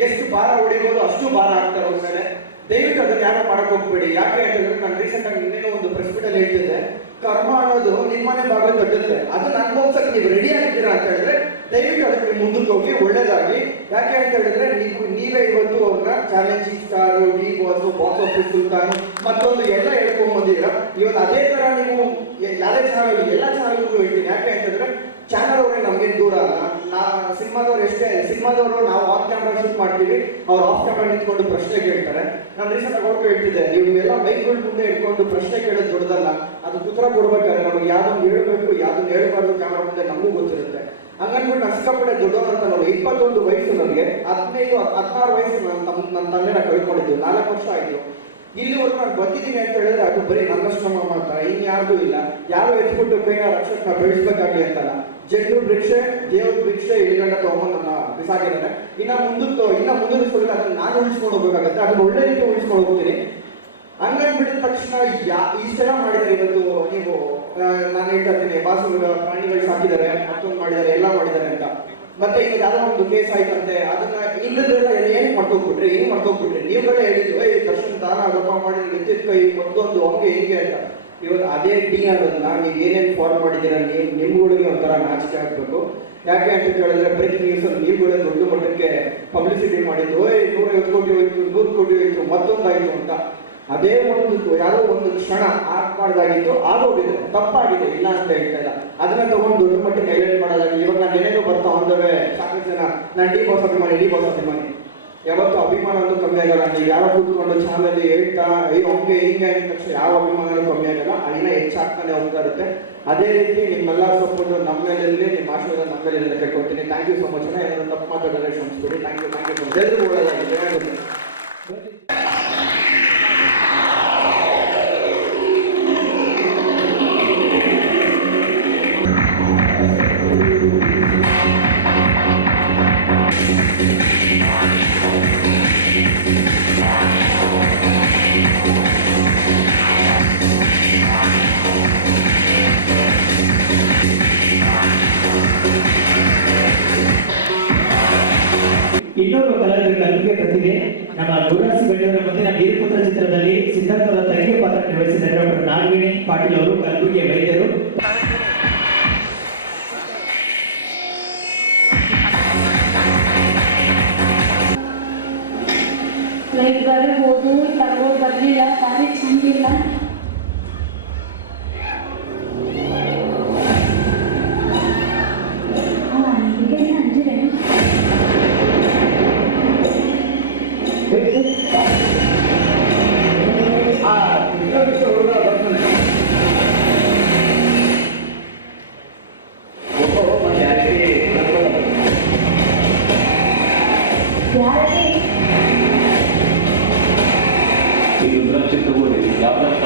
ಎಷ್ಟು ಭಾರ ಹೊಡಿಬೋದು ಅಷ್ಟು ಭಾರ ಆಗ್ತಾರೆ ಅವ್ರ ಮೇಲೆ. ದಯವಿಟ್ಟು ಅದನ್ನ ಯಾರು ಮಾಡಕ್ ಹೋಗ್ಬೇಡಿ. ಯಾಕೆ ಅಂತ ಹೇಳಿದ್ರೆ, ನಾನು ರೀಸೆಂಟ್ ಆಗಿ ಇನ್ನೇನೋ ಒಂದು ಪ್ರೆಸ್ ಮೀಟ್ ಅಲ್ಲಿ ಹೇಳ್ತಿದ್ದೆ, ಕರ್ಮ ಅನ್ನೋದು ನಿಮ್ಮನೆ ಬಾಗಿಲು ತಟ್ಟುತ್ತೆ. ಅದನ್ನ ಅನುಭವಿಸಕ್ಕೆ ನೀವು ರೆಡಿ ಆಗಿದ್ದೀರಾ ಅಂತ ಹೇಳಿದ್ರೆ ದಯವಿಟ್ಟು ಅದಕ್ಕೆ ಮುಂದಕ್ಕೆ ಹೋಗಿ ಒಳ್ಳೇದಾಗಿ. ಯಾಕೆ ಅಂತ ಹೇಳಿದ್ರೆ ನೀವೇ ಇವತ್ತು ಅವ್ರನ್ನ challenging star, D boss, box office Sultan ಮತ್ತೊಂದು ಎಲ್ಲ ಹೇಳ್ಕೊಂಡ್ ಬಂದಿದ್ದೀರಾ. ಇವತ್ತು ಅದೇ ತರ ನೀವು ಯಾರೇ ಚಾನಲ್, ಎಲ್ಲ ಚಾನಲ್ಗೂ ಹೇಳ್ತೀನಿ. ಯಾಕೆ ಅಂತಂದ್ರೆ ಚಾನಲ್ ಅವರೇ ನಮ್ಗೇನು ದೂರ ಅಲ್ಲ. ಸಿನಿಮಾದವ್ರು ಎಷ್ಟೇ, ಸಿನಿಮಾದವರು ನಾವು ಆನ್ ಕ್ಯಾಮ್ರಾ ಶೂಟ್ ಮಾಡ್ತೀವಿ, ಅವ್ರು ಆಫ್ ಕ್ಯಾಮ್ರಾ ನಿಂತ್ಕೊಂಡು ಪ್ರಶ್ನೆ ಕೇಳ್ತಾರೆ. ನಾನು ರೀಸೆಂಟ್ ಆಗಿ ಅವ್ರಿಗೆ ಹೇಳ್ತಿದ್ದೆ, ನೀವು ಎಲ್ಲ ಬೈಕ್ಗಳ ಮುಂದೆ ಇಟ್ಕೊಂಡು ಪ್ರಶ್ನೆ ಕೇಳೋದು ದೊಡ್ಡದಲ್ಲ, ಅದು ಉತ್ತರ ಕೊಡ್ಬೇಕಾದ್ರೆ ನಮಗೆ ಯಾವ್ದೊಂದು ಹೇಳ್ಬೇಕು, ಯಾವ್ದೊಂದು ಹೇಳ್ಬಾರ್ದು ಕ್ಯಾಮ್ರಾ ಮುಂದೆ ನಮಗೂ ಗೊತ್ತಿರುತ್ತೆ. ಹಂಗನ್ಬಿಟ್ಟು ನಷ್ಟಪಟ್ಟೆ ದೊಡ್ಡವರು ಅಂತ ನಾವು 21 ವಯಸ್ಸು, ನನಗೆ 16 ವಯಸ್ಸು ನನ್ನ ತಂದೆನ ಕಳ್ಕೊಂಡಿದ್ದು, 4 ವರ್ಷ ಆಯಿತು. ಇಲ್ಲಿವರೆಗೂ ನಾನು ಬಂದಿದ್ದೀನಿ ಅಂತ ಹೇಳಿದ್ರೆ ಅದು ಬರೀ ನನ್ನ ಶ್ರಮ ಮಾತ್ರ, ಇನ್ಯಾರ್ದು ಇಲ್ಲ. ಯಾರು ಎತ್ಬಿಟ್ಟು ಕೈನ ರಕ್ಷಕ ಬೆಳೆಸ್ಬೇಕಾಗ್ಲಿ ಅಂತಲ್ಲ. ಜನರು ಭಿಕ್ಷೆ, ದೇವ್ರ ಭಿಕ್ಷೆ ಇಲ್ಲಿಗಂಟ ತಗೊಂಡು ನನ್ನ ಬಿಸಾಕಿದ್ದಾರೆ. ಇನ್ನ ಮುಂದುವರಿಸ್ಕೊಳ್ಳಿ, ಅದನ್ನ ನಾನು ಉಳಿಸ್ಕೊಂಡು ಹೋಗ್ಬೇಕಾಗತ್ತೆ. ಅದನ್ನ ಒಳ್ಳೆ ರೀತಿ ಉಳಿಸ್ಕೊಂಡು ಹೋಗ್ತೀನಿ. ಹಂಗನ್ಬಿಟ್ಟಿದ ತಕ್ಷಣ ಇಷ್ಟೆಲ್ಲ ಮಾಡಿದ್ರೆ ಇವತ್ತು ನೀವು, ನಾನು ಹೇಳ್ತಾ ಇರ್ತೀನಿ, ಬಾಸುಗಳು ಪ್ರಾಣಿಗಳು ಸಾಕಿದ್ದಾರೆ, ಮತ್ತೊಂದು ಮಾಡಿದ್ದಾರೆ, ಎಲ್ಲ ಮಾಡಿದ್ದಾರೆ ಅಂತ. ಮತ್ತೆ ಈಗ ಯಾವ್ದೋ ಒಂದು ಕೇಸ್ ಆಯ್ತಂತೆ, ಅದನ್ನ ಇಲ್ಲದ್ರೆಲ್ಲ ಏನ್ ಮಾಡ್ಕೋಗ್ಬಿಟ್ರಿ, ಹೆಂಗ್ ಮಾಡ್ಕೋಗ್ಬಿಟ್ರಿ. ನೀವುಗಳೇ ಹೇಳಿದ್ವಿ ದರ್ಶನ್ ದಾನ ಅದಪ್ಪ ಮಾಡಿದ್ರೆ ಎತ್ತಿದ ಕೈ ಮತ್ತೊಂದು ಹಂಗೆ ಹಿಂಗೆ ಅಂತ. ಇವತ್ತು ಅದೇ ಡಿ ಅನ್ನೋದನ್ನ ನೀವು ಏನೇನು ಫಾಲೋ ಮಾಡಿದ್ದೀರ, ನಿಮ್ಗಳಿಗೆ ಒಂಥರ ನಾಚಿಕೆ ಆಗ್ಬೇಕು. ಯಾಕೆ ಅಂತ ಹೇಳಿದ್ರೆ ಬ್ರೇಕಿಂಗ್ ನ್ಯೂಸ್ ಅಲ್ಲಿ ನೀವುಗಳೇ ದೊಡ್ಡ ಮಟ್ಟಕ್ಕೆ ಪಬ್ಲಿಸಿಟಿ ಮಾಡಿದ್ದು, 150 ಕೋಟಿ ಹೋಯ್ತು, 100 ಕೋಟಿ ಹೋಯ್ತು, ಮತ್ತೊಂದಾಯ್ತು ಅಂತ. ಅದೇ ಒಂದು ಯಾರೋ ಒಂದು ಕ್ಷಣ ಮಾಡ್ದಾಗಿತ್ತು, ಆಗೋಗಿದೆ, ತಪ್ಪಾಗಿದೆ, ಇಲ್ಲ ಅಂತ ಹೇಳ್ತಾ ಇಲ್ಲ. ಅದನ್ನ ತಗೊಂಡು ದೊಡ್ಡ ಮಟ್ಟಿಗೆ ಹೈಲೈಟ್ ಮಾಡೋದಾಗಿ ಇವಾಗ ನಾನು ಏನೇನೋ ಬರ್ತಾ ಹೊಂದವೆ ಸಾಕಷ್ಟು ಜನ, ನಾನು ಡಿ ಬಾಸ್ ಅಭಿಮಾನಿ. ಯಾವತ್ತೂ ಅಭಿಮಾನ ಒಂದು ಕಮ್ಮಿ ಆಗಲ್ಲ. ನೀವು ಯಾರೋ ಕೂತ್ಕೊಂಡು ಚಾನಲಲ್ಲಿ ಹೇಳ್ತಾ ಅಯ್ಯೋ ಹಂಗೆ ಹಿಂಗೆ ಅಂದ ತಕ್ಷಣ ಯಾವ ಅಭಿಮಾನನೂ ಕಮ್ಮಿ ಆಗಲ್ಲ, ಅಲ್ಲಿನ ಹೆಚ್ಚಾಗ್ತಾನೆ ಹೋಗ್ತಾ ಇರುತ್ತೆ. ಅದೇ ರೀತಿ ನಿಮ್ಮೆಲ್ಲ ಸಪೋರ್ಟ್ ನಮ್ಮ ಮೇಲೆ ಇರಲಿ, ನಿಮ್ಮ ಆಶೀರ್ವಾದ ನಮ್ಮ ಮೇಲೆ ಇರಲಿ ಕೇಳ್ಕೊಡ್ತೀನಿ. Thank you so much. ಏನಾದ್ರು ತಪ್ಪು ಮಾತಾಡಿದ್ರೆ ಕ್ಷಮಿಸ್ಬಿಡಿ. Thank you so much. ಎಲ್ರಿಗೂ ಒಳ್ಳೆಯದಾಗಿ. ಇನ್ನೊಬ್ಬ ಕಲಾವಿದರ ಕಲ್ಪಿಗೆ ಪ್ರತಿಭೆ ನಮ್ಮ ಗುರುರಾಜ್ ಬೆಳ್ಳಿಯವರ ಮುಂದಿನ ನೀರುಪುತ್ರ ಚಿತ್ರದಲ್ಲಿ ಸಿದ್ಧಾರ್ಥರ ತಂಗಿ ಪಾತ್ರ ನಿರ್ವಹಿಸಿದ ಡಾಕ್ಟರ್ ನಾಗವೇಣಿ ಪಾಟೀಲ್ ಅವರು ಕಲಬುರಗಿಯ ವೈದ್ಯರು. ಲೈಟ್ ಬರಬಹುದು, ತಗೋ ಬರಲಿಲ್ಲ, ತಾನೇ ಚಂದಿಲ್ಲ. ಈ ರುದ್ರಾಕ್ಷಿ ತಗೊಳ್ಳಿ, ಯಾವ್ದಾದ್ರು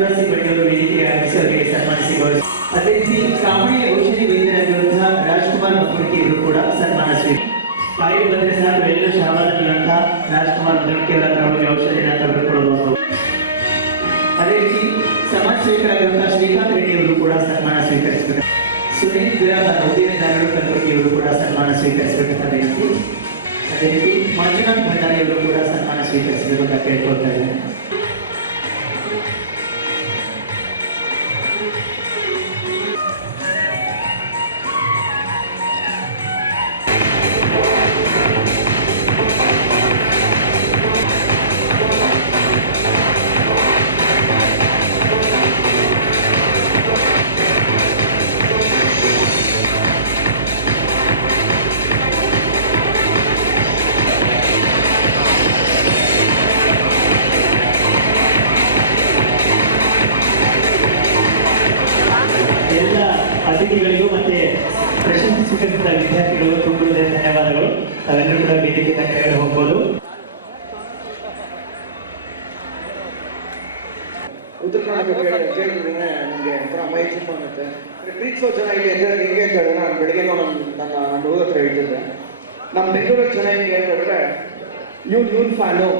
ಗುರುರಾಜ್ ಬಂಡಿಯವರು ವೇದಿಕೆಗೆ ಆಗಮಿಸಿ ಅವರಿಗೆ ಸನ್ಮಾನಿಸಿ ಗೌರವಿಸಿ. ಅದೇ ರೀತಿ ಕಾಮಿಡಿ ಔಷಧಿ ವೈದ್ಯರಾಗಿರುವಂತಹ ರಾಜ್ಕುಮಾರ್ ಮುಖರ್ಜಿ ಇವರು ಕೂಡ ಸನ್ಮಾನ ಸ್ವೀಕರಿಸಿದರು. ಕಾಯಿಲೆ ಬಂದರೆ ಸಾಕು ಎಲ್ಲರೂ ಶಾವಾದಂತಹ ರಾಜ್ಕುಮಾರ್ ಮುಖರ್ಜಿ ಅವರ ಹತ್ರ ಹೋಗಿ ಔಷಧಿನ ತೆಗೆದುಕೊಳ್ಳಬಹುದು. ಅದೇ ರೀತಿ ಸಮಾಜ ಸೇವಕರಾಗಿರುವಂತಹ ಶ್ರೀಕಾಂತ್ ರೆಡ್ಡಿ ಅವರು ಕೂಡ ಸನ್ಮಾನ ಸ್ವೀಕರಿಸಿದರು. ಸುನೀಲ್ ಬಿರಾದಾರ್ ಉದ್ಯಮಿದಾರರು ಕಲಬುರಗಿ ಅವರು ಕೂಡ ಸನ್ಮಾನ ಸ್ವೀಕರಿಸಬೇಕಂತ ಬಯಸಿ, ಅದೇ ರೀತಿ ಮಂಜುನಾಥ್ ಭಂಡಾರಿ ಅವರು ಕೂಡ ಸನ್ಮಾನ ಸ್ವೀಕರಿಸಬೇಕು ಅಂತ ಕೇಳ್ಕೊಳ್ತಾ ಇದ್ದಾರೆ. ಎಲ್ಲ ಅತಿಥಿಗಳಿಗೂ ಮತ್ತೆ ಪ್ರಶಸ್ತಿ ಸ್ವೀಕರಿಸಿದ ವಿದ್ಯಾರ್ಥಿಗಳಿಗೂ ತುಂಬ ಧನ್ಯವಾದಗಳು. ತಾವೆಲ್ಲರೂ ಕೂಡ ವೇದಿಕೆಯಿಂದ ಕೆಳಗಡೆ ಹೋಗ್ಬೋದು. ಉತ್ತರ ಕರ್ನಾಟಕ ಕೇಳಿದ್ರೆ ನನಗೆ ಒಂಥರ ಮೈ ತುಂಬ ಆಗುತ್ತೆ. ಪ್ರೀತಿಸೋ ಜನ ಇಲ್ಲಿ ಹೆಂಗೆ ಅಂತ ಹೇಳಿದ್ರೆ, ನಾನು ಬೆಳಗ್ಗೆ ನನ್ನ ಹುಡುಗ ಹತ್ರ ಹೇಳ್ತಿದ್ದೆ, ನಮ್ಮ ಬೆಂಗಳೂರಲ್ಲಿ ಜನ ಹೆಂಗೆ ಅಂತ ಹೇಳಿದ್ರೆ, ಇವ್ರು ಫ್ಯಾನು,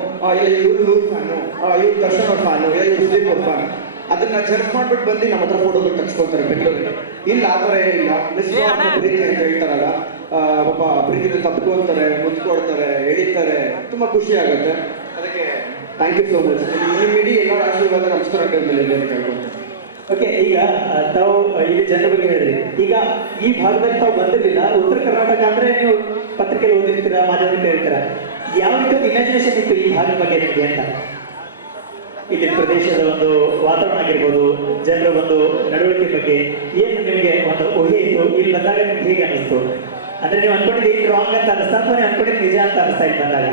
ಇಲ್ಲ ಇವ್ರು ಫ್ಯಾನು, ಇವ್ರು ದರ್ಶನ್ ಅವ್ರ ಫ್ಯಾನು, ಇಲ್ಲ ಇವ್ರು ಸುದೀಪ್ ಅವ್ರ ಫ್ಯಾನ್. ಅದನ್ನ ಜರ್ಸ್ ಮಾಡ್ಬಿಟ್ಟು ಬಂದು ನಮ್ಮ ಹತ್ರ ಫೋಟೋಗಳು ತಗ್ಸ್ಕೊತಾರೆ ಬೆಂಗಳೂರಲ್ಲಿ. ಇಲ್ಲ ಆ ಥರ ಏನಿಲ್ಲ. ಪ್ರೀತಿ ಅಂತ ಹೇಳ್ತಾರಲ್ಲ, ಪಾಪ ಪ್ರೀತಿನ ತಪ್ಪಿಕೊಳ್ತಾರೆ, ಮುಚ್ಕೊಡ್ತಾರೆ, ಎಳಿತಾರೆ, ತುಂಬ ಖುಷಿ ಆಗುತ್ತೆ. ಅದಕ್ಕೆ ಥ್ಯಾಂಕ್ ಯು ಸೋ ಮಚ್. ನಿಮ್ಮ ಇಡೀ ಎಲ್ಲರ ಆಶೀರ್ವಾದ ನಮಸ್ಕಾರ ಮೇಲೆ ಕೇಳ್ಕೊಳ್ತೀನಿ. ಓಕೆ, ಈಗ ತಾವು ಇಲ್ಲಿ ಜನರ ಬಗ್ಗೆ ಹೇಳಿದ್ರಿ. ಈಗ ಈ ಭಾಗದಲ್ಲಿ ತಾವು ಬಂದಿರಲಿಲ್ಲ. ಉತ್ತರ ಕರ್ನಾಟಕ ಅಂದ್ರೆ ನೀವು ಪತ್ರಿಕೆಯಲ್ಲಿ ಓದಿರ್ತೀರಾ, ಮಾಧ್ಯಮದಲ್ಲಿ ಹೇಳ್ತೀರಾ. ಯಾವ ರೀತಿ ಇಮ್ಯಾಜಿನೇಷನ್ ಇತ್ತು ಈ ಭಾಗದ ಬಗ್ಗೆ ನಿಮಗೆ ಅಂತ? ಇಲ್ಲಿ ಪ್ರದೇಶದ ಒಂದು ವಾತಾವರಣ ಆಗಿರ್ಬೋದು, ಜನರ ಒಂದು ನಡವಳಿಕೆ ಬಗ್ಗೆ ಏನು ನಿಮಗೆ ಒಂದು ಊಹೆ ಇತ್ತು? ಇಲ್ಲಿ ಬಂದಾಗ ನಿಮ್ಗೆ ಹೇಗೆ ಅನಿಸ್ತು? ಅಂದ್ರೆ ನೀವು ಅನ್ಕೊಂಡಿದ್ದು ರಾಂಗ್ ಅಂತ ಅನಿಸ್ತಾ ಅಥವಾ ನೀವು ಅನ್ಕೊಂಡಿದ್ದು ನಿಜ ಅಂತ ಅನಿಸ್ತಾ ಇತ್ತು ಬಂದಾಗ?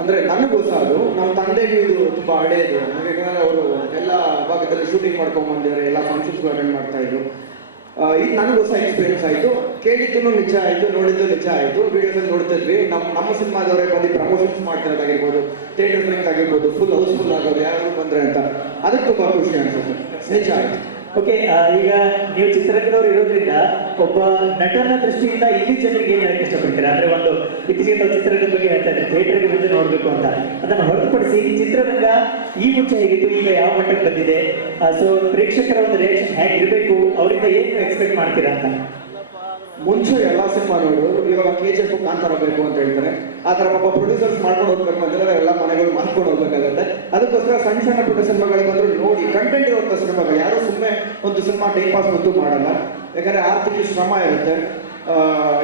ಅಂದ್ರೆ ನನಗೂ ಸಹ ಅದು ನಮ್ಮ ತಂದೆಗೂ ಇದು ತುಂಬಾ ಹಳೆಯದು. ಯಾಕಂದ್ರೆ ಅವರು ಎಲ್ಲ ಭಾಗದಲ್ಲಿ ಶೂಟಿಂಗ್ ಮಾಡ್ಕೊಂಡ್ ಬಂದಿದ್ದಾರೆ, ಎಲ್ಲ ಫಂಕ್ಷನ್ಸ್ ಅಟೆಂಡ್ ಮಾಡ್ತಾ ಇದ್ರು. ಇದು ನನಗೂ ಸಹ ಎಕ್ಸ್ಪೀರಿಯನ್ಸ್ ಆಯಿತು. ಕೇಳಿದ್ದು ನಿಜ ಆಯಿತು, ನೋಡಿದ್ದು ನಿಜ ಆಯಿತು. ವಿಡಿಯೋದಲ್ಲಿ ನೋಡ್ತಿದ್ವಿ, ನಮ್ಮ ಸಿನಿಮಾದವರೇ ಬಂದು ಪ್ರಮೋಷನ್ಸ್ ಮಾಡ್ತಿರೋದಾಗಿರ್ಬೋದು, ಥಿಯೇಟರ್ ಫಿಲ್ಮ್ಸ್ ಆಗಿರ್ಬೋದು, ಫುಲ್ ಹೌಸ್ಫುಲ್ ಆಗೋದು ಯಾರು ಬಂದ್ರೆ ಅಂತ, ಅದಕ್ಕೆ ತುಂಬಾ ಖುಷಿ ಅನ್ಸುತ್ತೆ. ನಿಜ ಆಯ್ತು. ಓಕೆ, ಈಗ ನೀವು ಚಿತ್ರರಂಗದವರು ಇರೋದ್ರಿಂದ ಒಬ್ಬ ನಟನ ದೃಷ್ಟಿಯಿಂದ ಇಲ್ಲಿ ಜನರಿಗೆ ಏನ್ ಹೇಳಕ್ಕೆ ಇಷ್ಟಪಡ್ತೀರಾ? ಅಂದ್ರೆ ಒಂದು ಇತ್ತೀಚೆಗೆ ತಾವು ಚಿತ್ರರಂಗದ ಬಗ್ಗೆ ಹೇಳ್ತಾ ಇದ್ದಾರೆ, ಥಿಯೇಟರ್ಗೆ ಬಂದು ನೋಡ್ಬೇಕು ಅಂತ. ಅದನ್ನು ಹೊರತುಪಡಿಸಿ ಚಿತ್ರರಂಗ ಈ ಮುಂಚೆ ಹೇಗಿತ್ತು, ಈಗ ಯಾವ ಮಟ್ಟಕ್ಕೆ ಬಂದಿದೆ, ಸೊ ಪ್ರೇಕ್ಷಕರ ಒಂದು ರಿಯಾಕ್ಷನ್ ಹೇಗಿರ್ಬೇಕು, ಅವರಿಂದ ಏನು ಎಕ್ಸ್ಪೆಕ್ಟ್ ಮಾಡ್ತೀರಾ ಅಂತ? ಮುಂಚೆ ಎಲ್ಲ ಸಿನಿಮಾ ನೋಡೋರು ಇವಾಗ KGF ಕಾಂತಾರ ಬೇಕು ಅಂತ ಹೇಳ್ತಾರೆ. ಆ ಥರ ಪಾಪ ಪ್ರೊಡ್ಯೂಸರ್ಸ್ ಮಾಡ್ಕೊಂಡು ಹೋಗ್ಬೇಕು ಅಂತಂದ್ರೆ ಎಲ್ಲ ಮನೆಗಳು ಮಾಡ್ಕೊಂಡು ಹೋಗ್ಬೇಕಾಗತ್ತೆ. ಅದಕ್ಕೋಸ್ಕರ ಸಣ್ಣ ಸಣ್ಣ ಪುಟ್ಟ ಸಿನಿಮಾಗಳು ಬಂದ್ರು ನೋಡಿ, ಕಂಟೆಂಟ್ ಇರುವಂಥ ಸಿನಿಮಾಗಳು. ಯಾರು ಸುಮ್ಮನೆ ಒಂದು ಸಿನಿಮಾ ಟೈಮ್ ಪಾಸ್ ಅಂತೂ ಮಾಡಲ್ಲ, ಯಾಕಂದ್ರೆ ಆರ್ಥಿಕ ಶ್ರಮ ಇರುತ್ತೆ.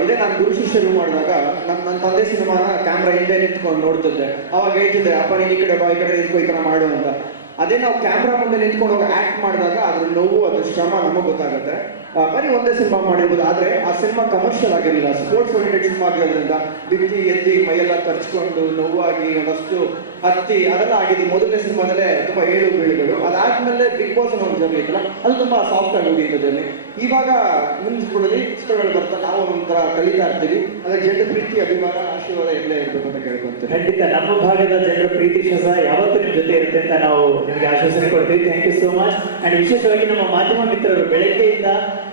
ಇದೇ ನಾನು ಗುರು ಶಿಷ್ಯರು ಮಾಡಿದಾಗ ನನ್ನ ತಂದೆ ಸಿನಿಮಾನ ಕ್ಯಾಮ್ರಾ ಹಿಂದೆ ನಿಂತ್ಕೊಂಡು ನೋಡ್ತಿದ್ದೆ. ಅವಾಗ ಹೇಳ್ತಿದ್ದೆ, ಅಪ್ಪ ನೀನು ಈ ಕಡೆ ಬಾ, ಈ ಕಡೆ ನಿಂತ್ಕೊ, ಈ ಥರ ಮಾಡು ಅಂತ. ಅದೇ ನಾವು ಕ್ಯಾಮ್ರಾ ಮುಂದೆ ನಿಂತ್ಕೊಂಡು ಹೋಗಿ ಆಕ್ಟ್ ಮಾಡಿದಾಗ ಅದ್ರ ನೋವು, ಅದ್ರ ಶ್ರಮ ನಮಗೆ ಗೊತ್ತಾಗುತ್ತೆ. ಬರೀ ಒಂದೇ ಸಿನಿಮಾ ಮಾಡಿರ್ಬೋದು, ಆದ್ರೆ ಆ ಸಿನಿಮಾ ಕಮರ್ಷಿಯಲ್ ಆಗಿರಲಿಲ್ಲ, ಸ್ಪೋರ್ಟ್ಸ್ ಓರಿಯೆಂಟೆಡ್ ಸಿನಿಮಾ ಆಗಿರೋದ್ರಿಂದ ಬಿತ್ತಿ ಎತ್ತಿ ಮೈಯೆಲ್ಲ ತರ್ಚ್ಕೊಂಡು ನೋವಾಗಿ ಒಂದಷ್ಟು ಹತ್ತಿ ಅದೆಲ್ಲ ಆಗಿದೆ. ಮೊದಲನೇ ಸಿನಿಮಾದಲ್ಲೇ ತುಂಬಾ ಏಳು ಬೀಳುಗಳು. ಅದಾದ್ಮೇಲೆ ಬಿಗ್ ಬಾಸ್ ಅನ್ನೋ ಜರ್ನಿ ಇತ್ತಲ್ಲ, ಅದು ತುಂಬಾ ಸಾಫ್ಟ್ ಆಗಿ ಹೋಗಿತ್ತು ಜರ್ನಿ. ಇವಾಗ ಮುಂದಿನ ಚಿತ್ರಗಳು ಬರ್ತಾ ನಾವು ಒಂಥರ ಕಲಿತಾ ಇರ್ತೀವಿ. ಅದಕ್ಕೆ ಜನರ ಪ್ರೀತಿ, ಅಭಿಮಾನ, ಆಶೀರ್ವಾದ ಎಲ್ಲ ಇರ್ಬೇಕು ಅಂತ ಕೇಳ್ಕೊಂತೀವಿ. ಖಂಡಿತ ನಮ್ಮ ಭಾಗದ ಜನರ ಪ್ರೀತಿ ವಿಶ್ವಾಸ ಯಾವತ್ತೂ ನಿಮ್ಮ ಜೊತೆ ಇರುತ್ತೆ ಅಂತ ನಾವು ನಿಮಗೆ ಆಶ್ವಾಸನೆ ಕೊಡ್ತೀವಿ. Thank you so much. And ವಿಶೇಷವಾಗಿ ನಮ್ಮ ಮಾಧ್ಯಮ ಮಿತ್ರರು ಬೆಳಗ್ಗೆಯಿಂದ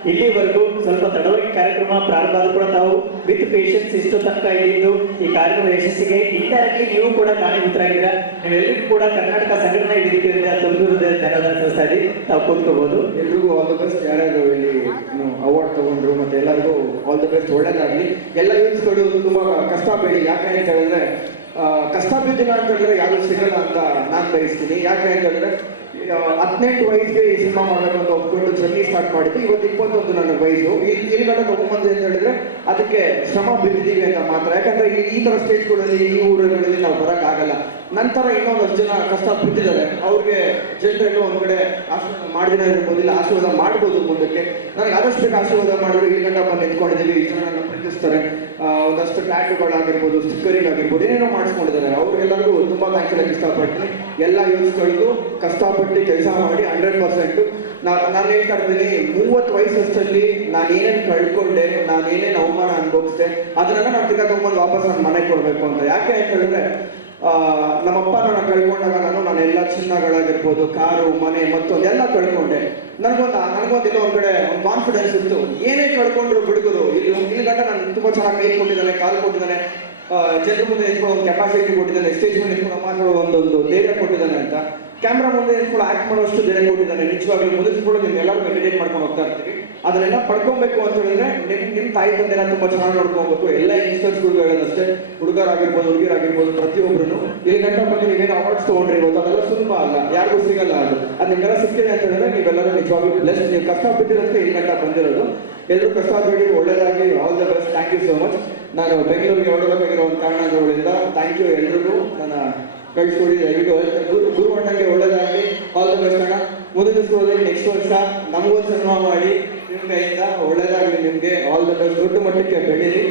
ಇಲ್ಲಿವರೆಗೂ ಸ್ವಲ್ಪ ತಡವಾಗಿ ಕಾರ್ಯಕ್ರಮ ಪ್ರಾರಂಭ ಆದ್ರೂ ಕೂಡ ತಾವು ವಿತ್ ಪೇಷನ್ಸ್ ಇಷ್ಟು ತನಕ ಇದ್ದು ಈ ಕಾರ್ಯಕ್ರಮದ ಯಶಸ್ಸಿಗೆ ಇಂಡೈರೆಕ್ಟ್ಲಿ ನೀವು ಕೂಡ ಕಾರಣೀಭೂತರಾಗಿದ್ದೀರಾ. ನೀವೆಲ್ಲರಿಗೂ ಕೂಡ ಕರ್ನಾಟಕ ಸಂಘಟನಾ ವೇದಿಕೆಯಿಂದ ತುಮಕೂರು ಧನ್ಯವಾದ ತಿಳಿಸ್ತಾ ಇದ್ದೀವಿ. ತಾವು ಕೂತ್ಕೋಬಹುದು. ಎಲ್ರಿಗೂ ಆಲ್ ದ ಬೆಸ್ಟ್. ಯಾರ್ಯಾರು ಇಲ್ಲಿ ಅವಾರ್ಡ್ ತಗೊಂಡ್ರು ಮತ್ತೆ ಎಲ್ಲರಿಗೂ ಆಲ್ ದ ಬೆಸ್ಟ್, ಒಳ್ಳೇದಾಗ್ಲಿ. ಎಲ್ಲ ಯೂತ್ಸ್ಗಳು ತುಂಬಾ ಕಷ್ಟ ಬೇಡಿ. ಯಾಕೆ ಅಂತ ಹೇಳಿದ್ರೆ ಕಷ್ಟ ಬಿದ್ದಿಲ್ಲ ಅಂತ ಹೇಳಿದ್ರೆ ಯಾರು ಸಿಗಲ್ಲ ಅಂತ ನಾನು ಬಯಸ್ತೀನಿ. ಯಾಕೆ ಅಂತ ಹೇಳಿದ್ರೆ 18 ವಯಸ್ಸಿಗೆ ಈ ಸಿನಿಮಾ ಮಾಡಬೇಕು ಅಂತ ಒಪ್ಕೊಂಡು ಜರ್ನಿ ಸ್ಟಾರ್ಟ್ ಮಾಡಿದ್ದು. ಇವತ್ತು 21 ನನ್ನ ವಯಸ್ಸು. ಇಲ್ಲಿಗಡೆ ತಗೊಂಬಂದು ಅಂತ ಹೇಳಿದ್ರೆ ಅದಕ್ಕೆ ಶ್ರಮ ಬಿದ್ದಿದ್ದೀವಿ ಅಂತ ಮಾತ್ರ. ಯಾಕಂದ್ರೆ ಈ ತರ ಸ್ಟೇಟ್ಗಳಲ್ಲಿ, ಈ ಊರುಗಳಲ್ಲಿ ನಾವು ಬರೋಕ್ಕಾಗಲ್ಲ. ನಂತರ ಇನ್ನೊಂದಷ್ಟು ಜನ ಕಷ್ಟ ಬಿದ್ದಿದ್ದಾರೆ, ಅವ್ರಿಗೆ ಜನರೆಲ್ಲೋ ಒಂದ್ ಕಡೆ ಆಶೀರ್ವಾದ ಮಾಡಿದಿನ ಇರ್ಬೋದು, ಇಲ್ಲ ಆಶೀರ್ವಾದ ಮಾಡ್ಬೋದು ಮುಂದಕ್ಕೆ. ನನಗೆ ಆದಷ್ಟು ಬೇಗ ಆಶೀರ್ವಾದ ಮಾಡಿದ್ರು ಇಲ್ಲಿ ಗಂಟ ಬಂದು ನಿಂತ್ಕೊಂಡಿದ್ದೀವಿ. ಈ ಜನ ನನ್ನ ಪ್ರೀತಿಸ್ತಾರೆ. ಒಂದಷ್ಟು ಟ್ಯಾಟುಗಳಾಗಿರ್ಬೋದು, ಸ್ಟಿಕ್ಕರಿಂಗ್ ಆಗಿರ್ಬೋದು, ಏನೇನೋ ಮಾಡಿಸ್ಕೊಂಡಿದ್ದಾರೆ. ಅವ್ರಿಗೆಲ್ಲರಿಗೂ ತುಂಬಾ ಥ್ಯಾಂಕ್ಸ್ ಹೇಳಕ್ಕೆ ಇಷ್ಟಪಡ್ತೀನಿ. ಎಲ್ಲ ಯೂಸ್ಗಳಿಗೂ ಕಷ್ಟಪಟ್ಟು ಕೆಲಸ ಮಾಡಿ 100%. ನಾನು ಹೇಳ್ತಾ ಇರ್ತೀನಿ, 30 ವಯಸ್ಸಲ್ಲಿ ನಾನು ಏನೇನು ಕಳ್ಕೊಂಡೆ, ನಾನು ಏನೇನು ಅವಮಾನ ಅನುಭವಿಸಿದೆ, ಅದನ್ನೆಲ್ಲ ನಾನು ತಿರ್ಗಾ ತಗೊಂಡು ವಾಪಸ್ ನನ್ನ ಮನೆಗೆ ಕೊಡ್ಬೇಕು ಅಂತ. ಯಾಕೆ ಅಂತ ಹೇಳಿದ್ರೆ ನಮ್ಮಪ್ಪ ನನ್ನ ಕಳ್ಕೊಂಡಾಗ ನಾನು ಎಲ್ಲ ಚಿನ್ನಗಳಾಗಿರ್ಬೋದು, ಕಾರು, ಮನೆ, ಮತ್ತೊಂದೆಲ್ಲ ಕಳ್ಕೊಂಡೆ. ನನಗೊಂದು ಒಂದ್ ಕಡೆ ಒಂದು ಕಾನ್ಫಿಡೆನ್ಸ್ ಇತ್ತು, ಏನೇ ಕಳ್ಕೊಂಡ್ರು ಬಿಡುಗರು ಇಲ್ಲಿ ಗಂಟ ನಾನು ತುಂಬಾ ಚೆನ್ನಾಗಿ ಕೈ ಕೊಟ್ಟಿದ್ದಾನೆ, ಕಾಲು ಕೊಟ್ಟಿದ್ದಾನೆ, ಜನರ ಮುಂದೆ ನಿಂತ್ಕೊಳ್ಳೋ ಒಂದು ಕೆಪಾಸಿಟಿ ಕೊಟ್ಟಿದ್ದಾನೆ, ಸ್ಟೇಜ್ ಮುಂದೆ ನಿಂತ್ಕೊಳ್ಳೋ ಮಾತಾಡೋ ಒಂದು ಧೈರ್ಯ ಕೊಟ್ಟಿದ್ದಾನೆ ಅಂತ, ಕ್ಯಾಮ್ರಾ ಮುಂದೆ ನಿಂತ್ಕೊಳ್ಳೋ ಆಕ್ಟ್ ಮಾಡೋಷ್ಟು ಧೈರ್ಯ ಕೊಟ್ಟಿದ್ದಾನೆ. ನಿಜವಾಗ್ಲೂ ಮುಂದಿಸ್ಕೊಂಡು ನಿಮ್ಗೆ ಎಲ್ಲರೂ ಎಂಟರ್ಟೈನ್ ಮಾಡ್ಕೊಂಡು ಹೋಗ್ತಾ ಇರ್ತೀವಿ. ಅದನ್ನೆಲ್ಲ ಪಡ್ಕೊಬೇಕು ಅಂತ ಹೇಳಿದ್ರೆ ನಿಮ್ ತಾಯಿ ತಂದೆನ ತುಂಬಾ ಚೆನ್ನಾಗಿ ನೋಡ್ಕೊಬೇಕು. ಎಲ್ಲ ಯಂಗ್ಸ್ಟರ್ಸ್ಗಳು ಹೇಳೋದಷ್ಟೇ, ಹುಡುಗರಾಗಿರ್ಬೋದು, ಹುಡುಗಿರಾಗಿರ್ಬೋದು, ಪ್ರತಿಯೊಬ್ಬರು ಇಲ್ಲಿ ಗಂಟ ಬಂದು ನೀವೇನು ಅವಾರ್ಡ್ಸ್ ತಗೊಂಡಿರ್ಬೋದು, ಅದೆಲ್ಲ ಸುಲಭ ಅಲ್ಲ, ಯಾರಿಗೂ ಸಿಗಲ್ಲ. ಅದು ನಿಮ್ಗೆಲ್ಲ ಸಿಕ್ಕಿದೆ ಅಂತ ಹೇಳಿದ್ರೆ ನೀವೆಲ್ಲರೂ ನಿಜವಾಗ್ಲೂ ಬ್ಲೆಸ್. ನೀವು ಕಷ್ಟ ಬಿಟ್ಟಿರೋದಕ್ಕೆ ಇಲ್ಲಿ ಗಂಟ ಬಂದಿರೋದು. ಎಲ್ಲರೂ ಕಷ್ಟ ಬಿಡಿ, ಒಳ್ಳೇದಾಗಿ, all the best. Thank you so much. ನಾನು ಬೆಂಗಳೂರಿಗೆ ಹೊರಡಬೇಕಾಗಿರೋ ಒಂದು ಕಾರಣಗಳಿಂದ ಥ್ಯಾಂಕ್ ಯು ಎಲ್ರಿಗೂ. ನನ್ನ ಕಳಿಸ್ಕೊಡಿ ದಯವಿಟ್ಟು. ಗುರು ಅಣ್ಣಂಗೆ ಒಳ್ಳೇದಾಗಲಿ, ಆಲ್ ದ ಬೆಸ್ಟ್ ಅಣ್ಣ. ಮುಂದಿನ ಸ್ಕೂಲಲ್ಲಿ ನೆಕ್ಸ್ಟ್ ವರ್ಷ ನಮಗೊಂದು ಸಿನಿಮಾ ಮಾಡಿ ನಿಮ್ಮ ಕೈಯಿಂದ ಒಳ್ಳೇದಾಗಲಿ ನಿಮಗೆ, ಆಲ್ ದ ಬೆಸ್ಟ್. ದೊಡ್ಡ ಮಟ್ಟಕ್ಕೆ ಬೆಳೀರಿ.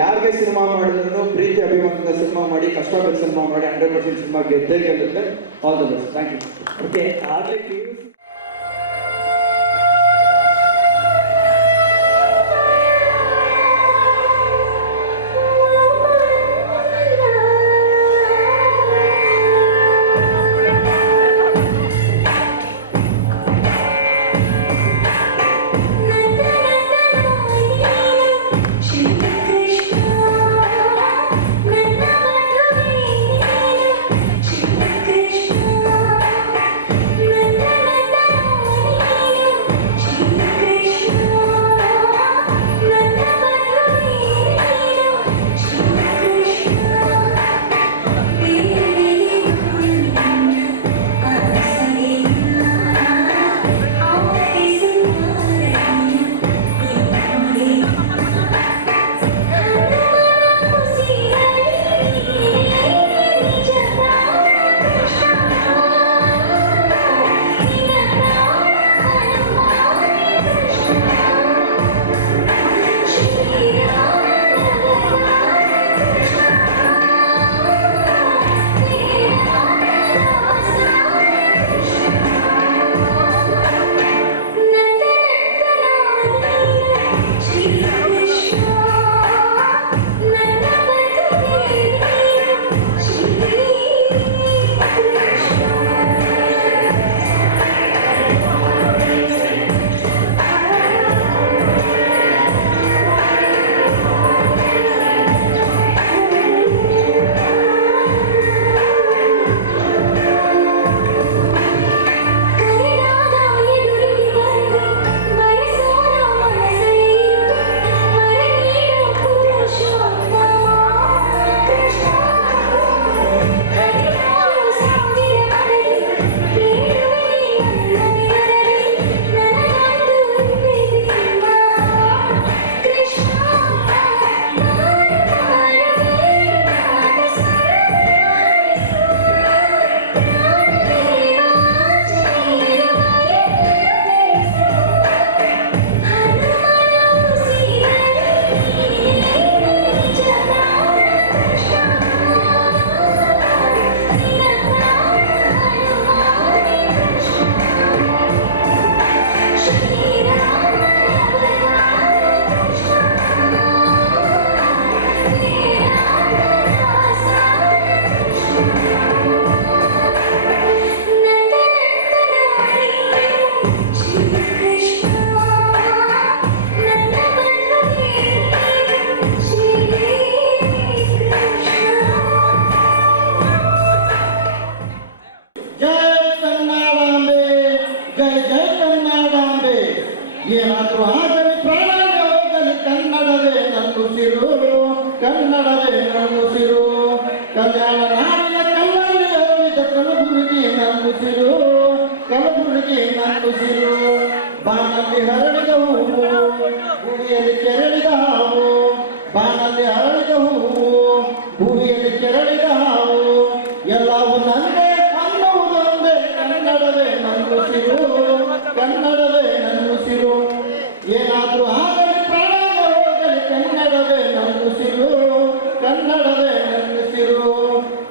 ಯಾರಿಗೆ ಸಿನಿಮಾ ಮಾಡಿದ್ರು ಪ್ರೀತಿ ಅಭಿಮಾನದ ಸಿನಿಮಾ ಮಾಡಿ, ಕಷ್ಟಪಟ್ಟು ಸಿನಿಮಾ ಮಾಡಿ, 100% ಸಿನಿಮಾ ಗೆದ್ದೇ ಗೆಲ್ಲುತ್ತೆ. All the best. Thank you. Okay, ಆಗಲೇ ಏನಾದರೂ ಆಗಲಿ ಪ್ರಾಣ ಹೋಗಲಿ ಕನ್ನಡವೇ ನನ್ನುಸಿರು, ಕನ್ನಡವೇ ನನ್ನುಸಿರು. ಕಲ್ಯಾಣ ನಾಡಿನ ಕಲ್ಲಲ್ಲಿ ಹರಡಿದ ಕಲಬುರಗಿ ನನ್ನುಸಿರು, ಕಲಬುರಗಿ ನನ್ನುಸಿರು. ಬಾನಲ್ಲಿ ಹರಡಿದ ಹೂವು, ಭೂಮಿಯಲ್ಲಿ ಕೆರಳಿದ ಹಾವು, ಬಾನಲ್ಲಿ ಹರಡಿದ ಹೂವು, ಭೂಮಿಯಲ್ಲಿ ಕೆರಳಿದ ಹಾವು. ಎಲ್ಲವೂ ನನಗೆ ಅನ್ನುವುದೊಂದೇ, ಕನ್ನಡವೇ ನನ್ನುಸಿರು, ಕನ್ನಡವೇ ನನ್ನುಸಿರು. ಏನಾದರೂ ಆಗಲಿ ಪ್ರಾಣ ಹೋಗಲಿ ಕನ್ನಡವೇ ನನ್ನುಸಿರು, ಕನ್ನಡವೇ ನನ್ನುಸಿರು.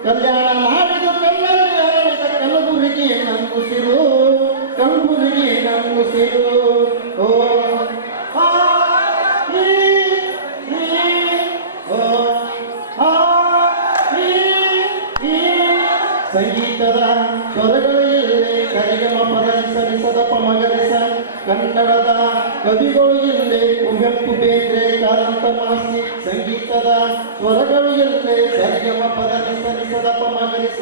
ಕಲ್ಯಾಣ ಮಾಡಿದ ಕಲ್ಲಲ್ಲಿ ಹರಡಿದ ಕಲಬುರಗಿ ನನ್ನುಸಿರು, ಕಲಬುರಗಿ ನನ್ನುಸಿರು. ಓ ಈ ಕನ್ನಡದ ಕವಿಗಳು ಎಲ್ಲೇ ಕುವೆಂಪು ಬೇಂದ್ರೆ ಕಾರಂತ ಮಾಸ್ತಿ ಸಂಗೀತದ ಸ್ವರಗಳು ಎಲ್ಲೇ ಸರಿಗಮ ಪದ ನಿಸರಿಸದಪ ಮಗರಿಸ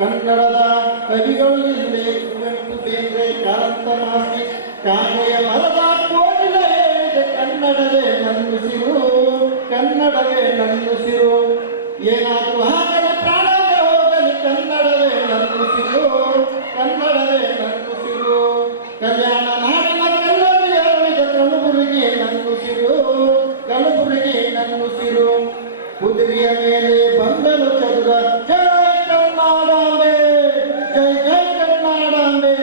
ಕನ್ನಡದ ಕವಿಗಳು ಎಲ್ಲೇ ಕುವೆಂಪು ಬೇಂದ್ರೆ ಕಾರಂತ ಮಾಸ್ತಿ ಕಾಗೆಯ ಮರದ ಕೋಗಿಲ ಹೇಳಿದೆ ಕನ್ನಡವೇ ನನ್ನುಸಿರು ಕನ್ನಡವೇ ನನ್ನುಸಿರು ಏನಾದರೂ ಆಗಲಿ ಪ್ರಾಣವೇ ಹೋಗಲಿ ಕನ್ನಡವೇ ನನ್ನುಸಿರು ಕನ್ನಡವೇ ನನ್ನುಸಿರು ಕಲ್ಯಾಣ ನಾಡಿನ ಕಲ್ಲಲ್ಲಿ ಹೇಳಿದ ಕಲಬುರಗಿ ನನ್ನುಸಿರು ಕಲಬುರಗಿ ನನ್ನುಸಿರು ಕುದುರೆಯ ಮೇಲೆ ಬಂದನು ಚದುರ ಜಯ ಕನ್ನಡಾಂಬೆ ಜಯ ಜಯ ಕನ್ನಡಾಂಬೆ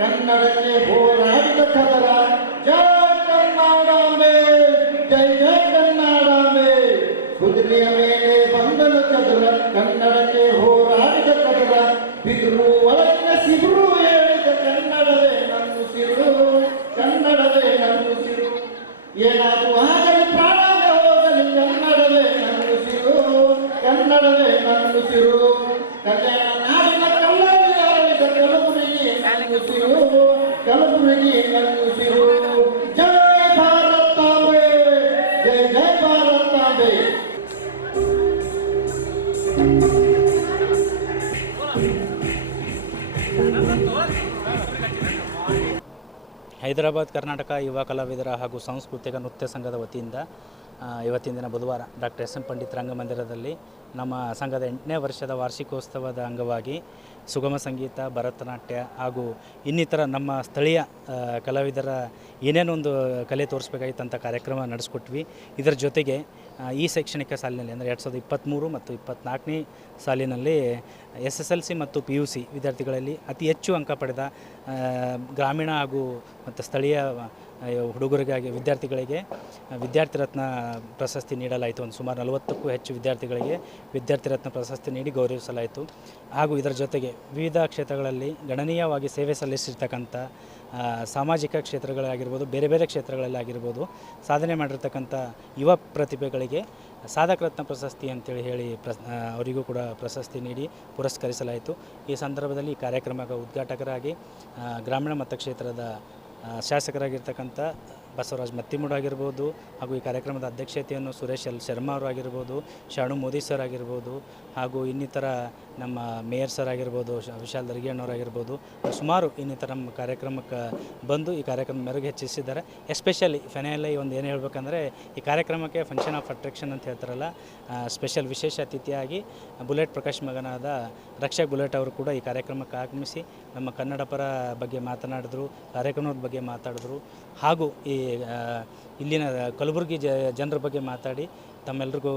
ಕನ್ನಡಕ್ಕೆ ಹೋರಾಡಿದ ಕದರ ಜಯ ಕನ್ನಡಾಂಬೆ ಜಯ ಜಯ ಕನ್ನಡಾಂಬೆ ಕುದುರೆಯ ಮೇಲೆ ಬಂದನು ಚದುರ ಕನ್ನಡಕ್ಕೆ ಹೋರಾಡಿದ ಕದರ ಬಿದಿರು ಒಳಗಿನ ಸಿಗುರು ಹೇಳಿದ ಕನ್ನಡವೇ ನನ್ನುಸಿರು ಕನ್ನಡವೇ ನನ್ನುಸಿರು ಏನಾದರೂ ಆಗಲಿ ಪ್ರಾಣವೇ ಹೋಗಲಿ ಕನ್ನಡವೇ ನನ್ನುಸಿರು ಕನ್ನಡವೇ ನನ್ನುಸಿರು ಕಲ್ಯಾಣ ನಾಡಿನ ಕಲ್ಲಲ್ಲಿ ಆಳಿದ ಕಲಬುರಗಿ ನನ್ನುಸಿರು ಕಲಬುರಗಿ ನನ್ನುಸಿರು ಜಯ ಭಾರತಾಂಬೆ ಜಯ ಜಯ ಭಾರತಾಂಬೆ. ಹೈದರಾಬಾದ್ ಕರ್ನಾಟಕ ಯುವ ಕಲಾವಿದರ ಹಾಗೂ ಸಾಂಸ್ಕೃತಿಕ ನೃತ್ಯ ಸಂಘದ ವತಿಯಿಂದ ಇವತ್ತಿನ ದಿನ ಬುಧವಾರ ಡಾಕ್ಟರ್ ಎಸ್ ಎಂ ಪಂಡಿತ್ ರಂಗಮಂದಿರದಲ್ಲಿ ನಮ್ಮ ಸಂಘದ 8ನೇ ವರ್ಷದ ವಾರ್ಷಿಕೋತ್ಸವದ ಅಂಗವಾಗಿ ಸುಗಮ ಸಂಗೀತ, ಭರತನಾಟ್ಯ ಹಾಗೂ ಇನ್ನಿತರ ನಮ್ಮ ಸ್ಥಳೀಯ ಕಲಾವಿದರ ಏನೇನೊಂದು ಕಲೆ ತೋರಿಸ್ಬೇಕಾಗಿತ್ತಂಥ ಕಾರ್ಯಕ್ರಮ ನಡೆಸ್ಕೊಟ್ವಿ. ಇದರ ಜೊತೆಗೆ ಈ ಶೈಕ್ಷಣಿಕ ಸಾಲಿನಲ್ಲಿ ಅಂದರೆ 2023 ಮತ್ತು 24ನೇ ಸಾಲಿನಲ್ಲಿ SSLC ಮತ್ತು PUC ವಿದ್ಯಾರ್ಥಿಗಳಲ್ಲಿ ಅತಿ ಹೆಚ್ಚು ಅಂಕ ಪಡೆದ ಗ್ರಾಮೀಣ ಹಾಗೂ ಮತ್ತು ಸ್ಥಳೀಯ ಹುಡುಗರಿಗಾಗಿ ವಿದ್ಯಾರ್ಥಿಗಳಿಗೆ ವಿದ್ಯಾರ್ಥಿ ರತ್ನ ಪ್ರಶಸ್ತಿ ನೀಡಲಾಯಿತು. ಒಂದು ಸುಮಾರು 40ಕ್ಕೂ ಹೆಚ್ಚು ವಿದ್ಯಾರ್ಥಿಗಳಿಗೆ ವಿದ್ಯಾರ್ಥಿ ರತ್ನ ಪ್ರಶಸ್ತಿ ನೀಡಿ ಗೌರವಿಸಲಾಯಿತು. ಹಾಗೂ ಇದರ ಜೊತೆಗೆ ವಿವಿಧ ಕ್ಷೇತ್ರಗಳಲ್ಲಿ ಗಣನೀಯವಾಗಿ ಸೇವೆ ಸಲ್ಲಿಸಿರ್ತಕ್ಕಂಥ ಸಾಮಾಜಿಕ ಕ್ಷೇತ್ರಗಳಾಗಿರ್ಬೋದು, ಬೇರೆ ಬೇರೆ ಕ್ಷೇತ್ರಗಳಲ್ಲಾಗಿರ್ಬೋದು ಸಾಧನೆ ಮಾಡಿರ್ತಕ್ಕಂಥ ಯುವ ಪ್ರತಿಭೆಗಳಿಗೆ ಸಾಧಕ ರತ್ನ ಪ್ರಶಸ್ತಿ ಅಂತೇಳಿ ಹೇಳಿ ಅವರಿಗೂ ಕೂಡ ಪ್ರಶಸ್ತಿ ನೀಡಿ ಪುರಸ್ಕರಿಸಲಾಯಿತು. ಈ ಸಂದರ್ಭದಲ್ಲಿ ಈ ಕಾರ್ಯಕ್ರಮದ ಉದ್ಘಾಟಕರಾಗಿ ಗ್ರಾಮೀಣ ಮತಕ್ಷೇತ್ರದ ಶಾಸಕರಾಗಿರ್ತಕ್ಕಂಥ ಬಸವರಾಜ್ ಮತ್ತಿಮೂಡ್ ಆಗಿರ್ಬೋದು, ಹಾಗೂ ಈ ಕಾರ್ಯಕ್ರಮದ ಅಧ್ಯಕ್ಷತೆಯನ್ನು ಸುರೇಶ್ ಎಲ್ ಶರ್ಮಾ ಅವರು ಆಗಿರ್ಬೋದು, ಶಾಣು ಮೋದಿ ಸರ್ ಆಗಿರ್ಬೋದು, ಹಾಗೂ ಇನ್ನಿತರ ನಮ್ಮ ಮೇಯರ್ ಸರ್ ಆಗಿರ್ಬೋದು, ವಿಶಾಲ್ ದರ್ಗಿಯಣ್ಣವರಾಗಿರ್ಬೋದು, ಸುಮಾರು ಇನ್ನಿತರ ನಮ್ಮ ಕಾರ್ಯಕ್ರಮಕ್ಕೆ ಬಂದು ಈ ಕಾರ್ಯಕ್ರಮ ಮೆರುಗು ಹೆಚ್ಚಿಸಿದ್ದಾರೆ. ಎಸ್ಪೆಷಲಿ ಫೈನಲಿ ಒಂದು ಏನು ಹೇಳ್ಬೇಕಂದ್ರೆ ಈ ಕಾರ್ಯಕ್ರಮಕ್ಕೆ ಫಂಕ್ಷನ್ ಆಫ್ ಅಟ್ರಾಕ್ಷನ್ ಅಂತ ಹೇಳ್ತಾರಲ್ಲ, ಸ್ಪೆಷಲ್ ವಿಶೇಷ ಅತಿಥಿಯಾಗಿ ಬುಲೆಟ್ ಪ್ರಕಾಶ್ ಮಗನಾದ ರಕ್ಷಕ್ ಬುಲೆಟ್ ಅವರು ಕೂಡ ಈ ಕಾರ್ಯಕ್ರಮಕ್ಕೆ ಆಗಮಿಸಿ ನಮ್ಮ ಕನ್ನಡ ಪರ ಬಗ್ಗೆ ಮಾತನಾಡಿದ್ರು, ಕಾರ್ಯಕ್ರಮದ ಬಗ್ಗೆ ಮಾತಾಡಿದ್ರು, ಹಾಗೂ ಈ ಇಲ್ಲಿನ ಕಲಬುರಗಿ ಜನರ ಬಗ್ಗೆ ಮಾತಾಡಿ ತಮ್ಮೆಲ್ರಿಗೂ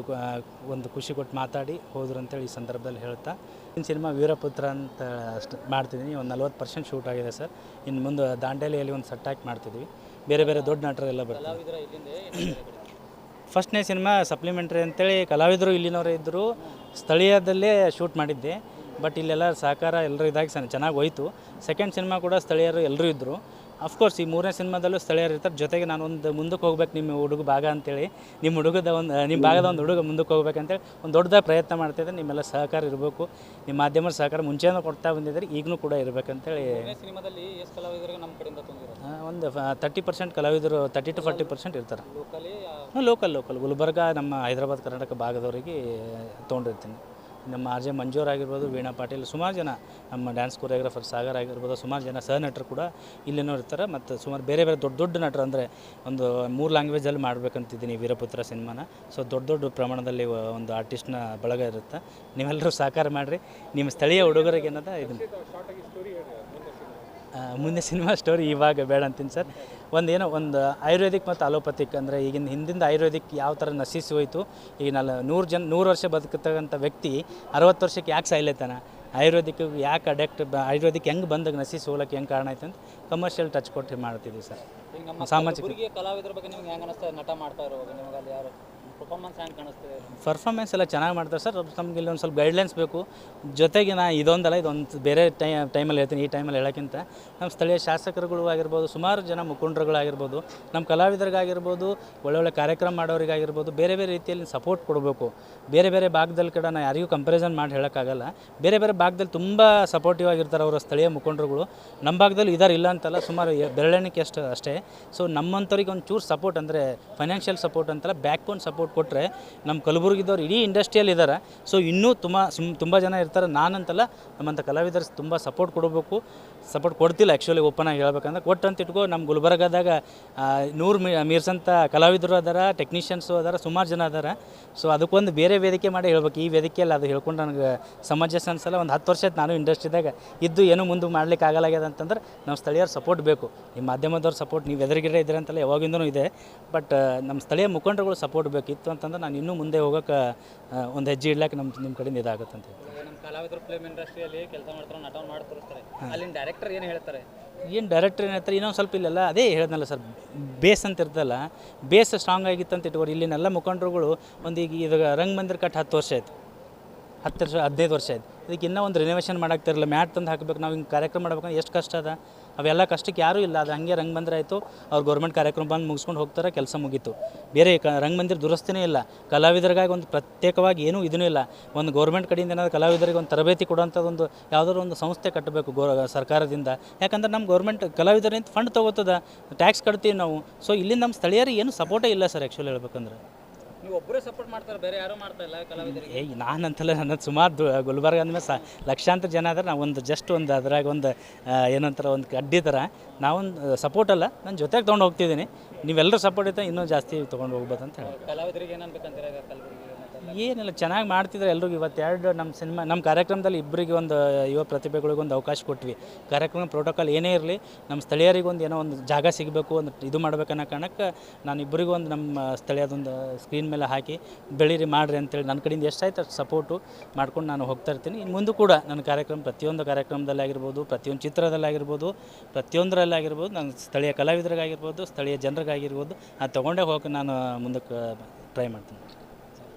ಒಂದು ಖುಷಿ ಕೊಟ್ಟು ಮಾತಾಡಿ ಹೋದ್ರು ಅಂತೇಳಿ ಈ ಸಂದರ್ಭದಲ್ಲಿ ಹೇಳ್ತಾ, ಇನ್ನು ಸಿನಿಮಾ ವೀರಪುತ್ರ ಅಂತ ಮಾಡ್ತಿದ್ದೀನಿ. ಒಂದು 40% ಶೂಟ್ ಆಗಿದೆ ಸರ್. ಇನ್ನು ಮುಂದೆ ದಾಂಡೇಲಿಯಲ್ಲಿ ಒಂದು ಸೆಟ್ ಮಾಡ್ತಿದ್ವಿ. ಬೇರೆ ಬೇರೆ ದೊಡ್ಡ ನಟರೆಲ್ಲ ಬರ್ತಾರೆ. ಫಸ್ಟ್ನೇ ಸಿನಿಮಾ ಸಪ್ಲಿಮೆಂಟ್ರಿ ಅಂತೇಳಿ ಕಲಾವಿದರು ಇಲ್ಲಿನವರೇ ಇದ್ದರು. ಸ್ಥಳೀಯದಲ್ಲೇ ಶೂಟ್ ಮಾಡಿದ್ದೆ, ಬಟ್ ಇಲ್ಲೆಲ್ಲ ಸಹಕಾರ ಎಲ್ಲರೂ ಇದಾಗಿ ಚೆನ್ನಾಗಿ ಹೋಯಿತು. ಸೆಕೆಂಡ್ ಸಿನಿಮಾ ಕೂಡ ಸ್ಥಳೀಯರು ಎಲ್ಲರೂ ಇದ್ದರು. ಅಫ್ಕೋರ್ಸ್ ಈ 3ನೇ ಸಿನಿಮಾದಲ್ಲೂ ಸ್ಥಳೀಯರು ಇರ್ತಾರೆ. ಜೊತೆಗೆ ನಾನು ಒಂದು ಮುಂದಕ್ಕೆ ಹೋಗ್ಬೇಕು ನಿಮ್ಮ ಹುಡುಗ ಭಾಗ ಅಂತೇಳಿ, ನಿಮ್ಮ ಭಾಗದ ಒಂದು ಹುಡುಗ ಮುಂದಕ್ಕೆ ಹೋಗ್ಬೇಕಂತೇಳಿ ಒಂದು ದೊಡ್ಡದಾಗಿ ಪ್ರಯತ್ನ ಮಾಡ್ತಾಯಿದ್ದೆ. ನಿಮ್ಮೆಲ್ಲ ಸಹಕಾರ ಇರಬೇಕು. ನಿಮ್ಮ ಮಾಧ್ಯಮದ ಸಹಕಾರ ಮುಂಚೆನೂ ಕೊಡ್ತಾ ಬಂದಿದ್ದಾರೆ, ಈಗಲೂ ಕೂಡ ಇರಬೇಕಂತೇಳಿ. ಸಿನಿಮಾದಲ್ಲಿ ಎಷ್ಟು ಕಲಾವಿದರಿಗೆ ನಮ್ಮ ಕಡೆಯಿಂದ ತಂದಿರೋದು? ಒಂದು 30% ಕಲಾವಿದರು 30 to 40% ಇರ್ತಾರೆ. ಲೋಕಲ್ ಗುಲ್ಬರ್ಗ, ನಮ್ಮ ಹೈದರಾಬಾದ್ ಕರ್ನಾಟಕ ಭಾಗದವರಿಗೆ ತೊಗೊಂಡಿರ್ತೀನಿ. ನಮ್ಮ RJ ಮಂಜೂರ್ ಆಗಿರ್ಬೋದು, ವೀಣಾ ಪಾಟೀಲ್, ಸುಮಾರು ಜನ ನಮ್ಮ ಡ್ಯಾನ್ಸ್ ಕೊರಿಯೋಗ್ರಾಫರ್ ಸಾಗರ್ ಆಗಿರ್ಬೋದು, ಸುಮಾರು ಜನ ಸಹ ನಟರು ಕೂಡ ಇಲ್ಲಿನೂ ಇರ್ತಾರೆ. ಮತ್ತು ಸುಮಾರು ಬೇರೆ ಬೇರೆ ದೊಡ್ಡ ನಟರು ಅಂದರೆ ಒಂದು 3 ಲ್ಯಾಂಗ್ವೇಜಲ್ಲಿ ಮಾಡಬೇಕಂತಿದ್ದೀನಿ ವೀರಪುತ್ರ ಸಿನಿಮಾನ. ಸೊ ದೊಡ್ಡ ಪ್ರಮಾಣದಲ್ಲಿ ಒಂದು ಆರ್ಟಿಸ್ಟ್ನ ಬಳಗ ಇರುತ್ತೆ. ನೀವೆಲ್ಲರೂ ಸಹಕಾರ ಮಾಡಿರಿ. ನಿಮ್ಮ ಸ್ಥಳೀಯ ಹುಡುಗರಿಗೆ ಏನದ ಇದನ್ನು ಮುಂದೆ ಸಿನಿಮಾ ಸ್ಟೋರಿ ಇವಾಗ ಬೇಡ ಅಂತೀನಿ ಸರ್. ಒಂದು ಆಯುರ್ವೇದಿಕ್ ಮತ್ತು ಅಲೋಪತಿಕ್ ಅಂದರೆ ಹಿಂದಿಂದ ಆಯುರ್ವೇದಿಕ್ ಯಾವ ಥರ ನಶಿಸಿ ಹೋಯಿತು. ಈಗ 100 ವರ್ಷ ಬದುಕತಕ್ಕಂಥ ವ್ಯಕ್ತಿ 60 ವರ್ಷಕ್ಕೆ ಯಾಕೆ ಸಾಯ್ಲೈತಾನ, ಆಯುರ್ವೇದಿಕ್ ಯಾಕೆ ಆಯುರ್ವೇದಿಕ್ ಹೆಂಗೆ ಬಂದಾಗ ನಶಿಸಿ ಹೋಗ್ಲಿಕ್ಕೆ ಹೆಂಗೆ ಕಾರಣ ಆಯ್ತು ಅಂತ ಕಮರ್ಷಿಯಲ್ ಟಚ್ ಕೊಟ್ಟು ಮಾಡ್ತಿದ್ದೀವಿ ಸರ್. ಸಾಮಾಜಿಕ ಕಲಾವಿದರ ಬಗ್ಗೆ ನಿಮ್ಗೆ ಹೆಂಗೆ ಅನಿಸ್ತಾ ನಟ ಮಾಡ್ತಾ ಇರೋವಾಗ ನಿಮಗೆ ಅಲ್ಲಿ ಯಾರು ಪರ್ಫಾರ್ಮೆನ್ಸ್ ಹ್ಯಾಂಗೆ ಕಾಣಿಸ್ತಿದೆ? ಪರ್ಫಾರ್ಮೆನ್ಸ್ ಎಲ್ಲ ಚೆನ್ನಾಗಿ ಮಾಡ್ತಾರೆ ಸರ್. ನಮ್ಗೆ ಇಲ್ಲಿ ಒಂದು ಸ್ವಲ್ಪ ಗೈಡ್ಲೈನ್ಸ್ ಬೇಕು. ಜೊತೆಗೆ ಇದೊಂದಲ್ಲ, ಇದೊಂದು ಬೇರೆ ಟೈಮಲ್ಲಿ ಹೇಳ್ತೀನಿ, ಈ ಟೈಮಲ್ಲಿ ಹೇಳೋಕ್ಕಿಂತ ನಮ್ಮ ಸ್ಥಳೀಯ ಶಾಸಕರುಗಳು ಆಗಿರ್ಬೋದು, ಸುಮಾರು ಜನ ಮುಖಂಡರುಗಳಾಗಿರ್ಬೋದು, ನಮ್ಮ ಕಲಾವಿದರಿಗಾಗಿರ್ಬೋದು, ಒಳ್ಳೊಳ್ಳೆ ಕಾರ್ಯಕ್ರಮ ಮಾಡೋರಿಗಾಗಿರ್ಬೋದು, ಬೇರೆ ಬೇರೆ ರೀತಿಯಲ್ಲಿ ಸಪೋರ್ಟ್ ಕೊಡಬೇಕು. ಬೇರೆ ಬೇರೆ ಭಾಗದಲ್ಲಿ ಕಡೆ ನಾನು ಯಾರಿಗೂ ಕಂಪ್ಯಾರಿಸನ್ ಮಾಡಿ ಹೇಳೋಕ್ಕಾಗಲ್ಲ. ಬೇರೆ ಬೇರೆ ಭಾಗದಲ್ಲಿ ತುಂಬ ಸಪೋರ್ಟಿವ್ ಆಗಿರ್ತಾರೆ ಅವರ ಸ್ಥಳೀಯ ಮುಖಂಡರುಗಳು. ನಮ್ಮ ಭಾಗದಲ್ಲಿ ಇದಾರೆ, ಇಲ್ಲ ಅಂತಲ್ಲ, ಸುಮಾರು ಬೆರಳೆಣಿಕೆ ಅಷ್ಟೇ. ಸೊ ನಮ್ಮಂಥವ್ರಿಗೆ ಒಂದು ಚೂರು ಸಪೋರ್ಟ್ ಅಂದರೆ ಫೈನಾನ್ಷಿಯಲ್ ಸಪೋರ್ಟ್ ಅಂತಲ್ಲ, ಬ್ಯಾಕ್ ಬೋನ್ ಸಪೋರ್ಟ್ ಕೊಟ್ಟರೆ ನಮ್ಮ ಕಲಬುರಗಿದವ್ರು ಇಡೀ ಇಂಡಸ್ಟ್ರಿಯಲ್ಲಿ ಇದ್ದಾರೆ. ಸೊ ಇನ್ನೂ ತುಂಬ ಜನ ಇರ್ತಾರೆ. ನಾನಂತಲ್ಲ, ನಮ್ಮಂಥ ಕಲಾವಿದರು ತುಂಬ ಸಪೋರ್ಟ್ ಕೊಡಬೇಕು. ಸಪೋರ್ಟ್ ಕೊಡ್ತಿಲ್ಲ ಆ್ಯಕ್ಚುಲಿ, ಓಪನ್ ಆಗಿ ಹೇಳ್ಬೇಕಂದ್ರೆ. ಕೊಟ್ಟಂತ ಇಟ್ಕೋ, ನಮ್ಮ ಗುಲ್ಬರ್ಗದಾಗ 100 ಮೀರ್ಸಂಥ ಕಲಾವಿದರು ಅದಾರ, ಟೆಕ್ನಿಷಿಯನ್ಸು ಅದಾರ, ಸುಮಾರು ಜನ ಅದಾರ. ಸೊ ಅದಕ್ಕೊಂದು ಬೇರೆ ವೇದಿಕೆ ಮಾಡಿ ಹೇಳ್ಬೇಕು. ಈ ವೇದಿಕೆಯಲ್ಲಿ ಅದು ಹೇಳ್ಕೊಂಡು ನನಗೆ ಸಮಂಜಸ ಅನ್ಸಲ್ಲ. ಒಂದು 10 ವರ್ಷ ಆಯ್ತು ನಾನು ಇಂಡಸ್ಟ್ರಿದಾಗ ಇದ್ದು, ಏನೂ ಮುಂದೆ ಮಾಡ್ಲಿಕ್ಕೆ ಆಗಲಾಗ್ಯದ ಅಂತಂದ್ರೆ ನಮ್ಮ ಸ್ಥಳೀಯರ ಸಪೋರ್ಟ್ ಬೇಕು. ಈ ಮಾಧ್ಯಮದವ್ರ ಸಪೋರ್ಟ್ ನೀವು ಎದುರುಗಿರೆ ಇದ್ರೆ ಅಂತಲ್ಲ, ಯಾವಾಗಿಂದನೂ ಇದೆ. ಬಟ್ ನಮ್ಮ ಸ್ಥಳೀಯ ಮುಖಂಡರುಗಳು ಸಪೋರ್ಟ್ ಬೇಕಿತ್ತು ಅಂತಂದ್ರೆ ನಾನು ಇನ್ನೂ ಮುಂದೆ ಹೋಗೋಕೆ ಒಂದು ಹೆಜ್ಜೆ ಇಡ್ಲಿಕ್ಕೆ ನಿಮ್ಮ ಕಡೆಯಿಂದ ಇದಾಗುತ್ತೆ ಅಂತ ಹೇಳ್ತೀನಿ. ನಮ್ಮ ಕಲಾವಿದರು ಫಿಲ್ಮ್ ಇಂಡಸ್ಟ್ರಿಯಲ್ಲಿ ಕೆಲಸ ಮಾಡ್ತಾರೆ, ನಟನ ಮಾಡಿ ತೋರಿಸ್ತಾರೆ. ಅಲ್ಲಿನ ಡೈರೆಕ್ಟರ್ ಏನು ಹೇಳ್ತಾರೆ? ಏನು ಡೈರೆಕ್ಟರ್ ಏನು ಹೇಳ್ತಾರೆ, ಇನ್ನೊಂದು ಸ್ವಲ್ಪ ಇಲ್ಲೆಲ್ಲ ಅದೇ ಹೇಳಿದ್ನಲ್ಲ ಸರ್, ಬೇಸ್ ಅಂತ ಇರ್ತಲ್ಲ, ಬೇಸ್ ಸ್ಟ್ರಾಂಗ್ ಆಗಿತ್ತು ಅಂತ ಇಟ್ಕೊಂಡು ಇಲ್ಲಿನೆಲ್ಲ ಮುಖಂಡರುಗಳು ಒಂದು ಈಗ ಇದು ರಂಗಮಂದಿರ ಕಟ್ಟು 10 ವರ್ಷ ಆಯಿತು, 10 ವರ್ಷ 15 ವರ್ಷ ಆಯ್ತು. ಇದಕ್ಕೆ ಇನ್ನೂ ಒಂದು ರಿನೋವೇಷನ್ ಮಾಡೋಕ್ತಿರಲ್ಲ, ಮ್ಯಾಟ್ ತಂದು ಹಾಕಬೇಕು. ನಾವು ಹಿಂಗೆ ಕಾರ್ಯಕ್ರಮ ಮಾಡ್ಬೇಕಂದ್ರೆ ಎಷ್ಟು ಕಷ್ಟ ಅದ. ಅವೆಲ್ಲ ಕಷ್ಟಕ್ಕೆ ಯಾರೂ ಇಲ್ಲ. ಅದು ಹಂಗೆ ರಂಗಮಂದಿರ ಆಯಿತು, ಅವ್ರು ಗೌರ್ಮೆಂಟ್ ಕಾರ್ಯಕ್ರಮ ಬಂದು ಮುಗಿಸ್ಕೊಂಡು ಹೋಗ್ತಾರೆ, ಕೆಲಸ ಮುಗೀತು. ಬೇರೆ ರಂಗಮಂದಿರ ದುರಸ್ತಿನೇ ಇಲ್ಲ. ಕಲಾವಿದರಿಗಾಗಿ ಒಂದು ಪ್ರತ್ಯೇಕವಾಗಿ ಏನೂ ಇದೂ ಇಲ್ಲ. ಒಂದು ಗೌರ್ಮೆಂಟ್ ಕಡೆಯಿಂದ ಏನಾದರೂ ಕಲಾವಿದರಿಗೆ ಒಂದು ತರಬೇತಿ ಕೊಡೋಂಥದ್ದೊಂದು ಯಾವುದಾದ್ರು ಒಂದು ಸಂಸ್ಥೆ ಕಟ್ಟಬೇಕು ಸರ್ಕಾರದಿಂದ. ಯಾಕಂದ್ರೆ ನಮ್ಮ ಗೌರ್ಮೆಂಟ್ ಕಲಾವಿದರಿಂದ ಫಂಡ್ ತೊಗೋತದ, ಟ್ಯಾಕ್ಸ್ ಕಟ್ತೀವಿ ನಾವು. ಸೊ ಇಲ್ಲಿ ನಮ್ಮ ಸ್ಥಳೀಯರಿಗೆ ಏನು ಸಪೋರ್ಟೇ ಇಲ್ಲ ಸರ್ ಆ್ಯಕ್ಚುಲಿ ಹೇಳ್ಬೇಕಂದ್ರೆ. ನೀವು ಒಬ್ಬರೇ ಸಪೋರ್ಟ್ ಮಾಡ್ತಾರೆ, ಬೇರೆ ಯಾರೂ ಮಾಡ್ತಾ ಇಲ್ಲ ಕಲಾವಿದರಿಗೆ? ನಾನಂತಲ್ಲ, ನನ್ನದು ಸುಮಾರು ಗುಲ್ಬರ್ಗ ಅಂದಮೇಲೆ ಲಕ್ಷಾಂತರ ಜನ ಆದರೆ ನಾವು ಒಂದು ಜಸ್ಟ್ ಒಂದು ಅದ್ರಾಗ ಒಂದು ಏನಂತಾರೆ ಒಂದು ಅಡ್ಡಿ ಥರ ನಾವೊಂದು ಸಪೋರ್ಟ್ ಅಲ್ಲ, ನನ್ನ ಜೊತೆಗೆ ತೊಗೊಂಡು ಹೋಗ್ತಿದ್ದೀನಿ. ನೀವೆಲ್ಲರೂ ಸಪೋರ್ಟ್ ಇದ್ದರೆ ಇನ್ನೂ ಜಾಸ್ತಿ ತೊಗೊಂಡು ಹೋಗ್ಬೋದು ಅಂತ ಹೇಳಿ. ಕಲಾವಿದರಿಗೆ ಏನು ಅನ್ಬೇಕಂತೀರ ಕಲಬುರಗಿ? ಏನಿಲ್ಲ, ಚೆನ್ನಾಗಿ ಮಾಡ್ತಿದ್ರೆ ಎಲ್ರಿಗೂ. ಇವತ್ತೆರಡು ನಮ್ಮ ಕಾರ್ಯಕ್ರಮದಲ್ಲಿ ಇಬ್ಬರಿಗೆ ಒಂದು ಯುವ ಪ್ರತಿಭೆಗಳಿಗೆ ಒಂದು ಅವಕಾಶ ಕೊಟ್ವಿ. ಕಾರ್ಯಕ್ರಮ ಪ್ರೋಟೋಕಾಲ್ ಏನೇ ಇರಲಿ, ನಮ್ಮ ಸ್ಥಳೀಯರಿಗೆ ಒಂದು ಏನೋ ಒಂದು ಜಾಗ ಸಿಗಬೇಕು, ಒಂದು ಇದು ಮಾಡ್ಬೇಕನ್ನೋ ಕಾರಣಕ್ಕೆ ನಾನು ಇಬ್ಬರಿಗೂ ಒಂದು ನಮ್ಮ ಸ್ಥಳೀಯದೊಂದು ಸ್ಕ್ರೀನ್ ಮೇಲೆ ಹಾಕಿ ಬೆಳೀರಿ ಮಾಡಿರಿ ಅಂತೇಳಿ ನನ್ನ ಕಡೆಯಿಂದ ಎಷ್ಟಾಯ್ತು ಅಷ್ಟು ಸಪೋರ್ಟು ಮಾಡ್ಕೊಂಡು ನಾನು ಹೋಗ್ತಾ ಇರ್ತೀನಿ. ಇನ್ನು ಮುಂದೆ ಕೂಡ ನನ್ನ ಕಾರ್ಯಕ್ರಮ ಪ್ರತಿಯೊಂದು ಕಾರ್ಯಕ್ರಮದಲ್ಲಿ ಆಗಿರ್ಬೋದು, ಪ್ರತಿಯೊಂದು ಚಿತ್ರದಲ್ಲಾಗಿರ್ಬೋದು, ಪ್ರತಿಯೊಂದರಲ್ಲಾಗಿರ್ಬೋದು, ನನ್ನ ಸ್ಥಳೀಯ ಕಲಾವಿದರಿಗಾಗಿರ್ಬೋದು, ಸ್ಥಳೀಯ ಜನರಿಗಾಗಿರ್ಬೋದು, ಅದು ತೊಗೊಂಡೇ ಹೋಗಿ ನಾನು ಮುಂದಕ್ಕೆ ಟ್ರೈ ಮಾಡ್ತೀನಿ.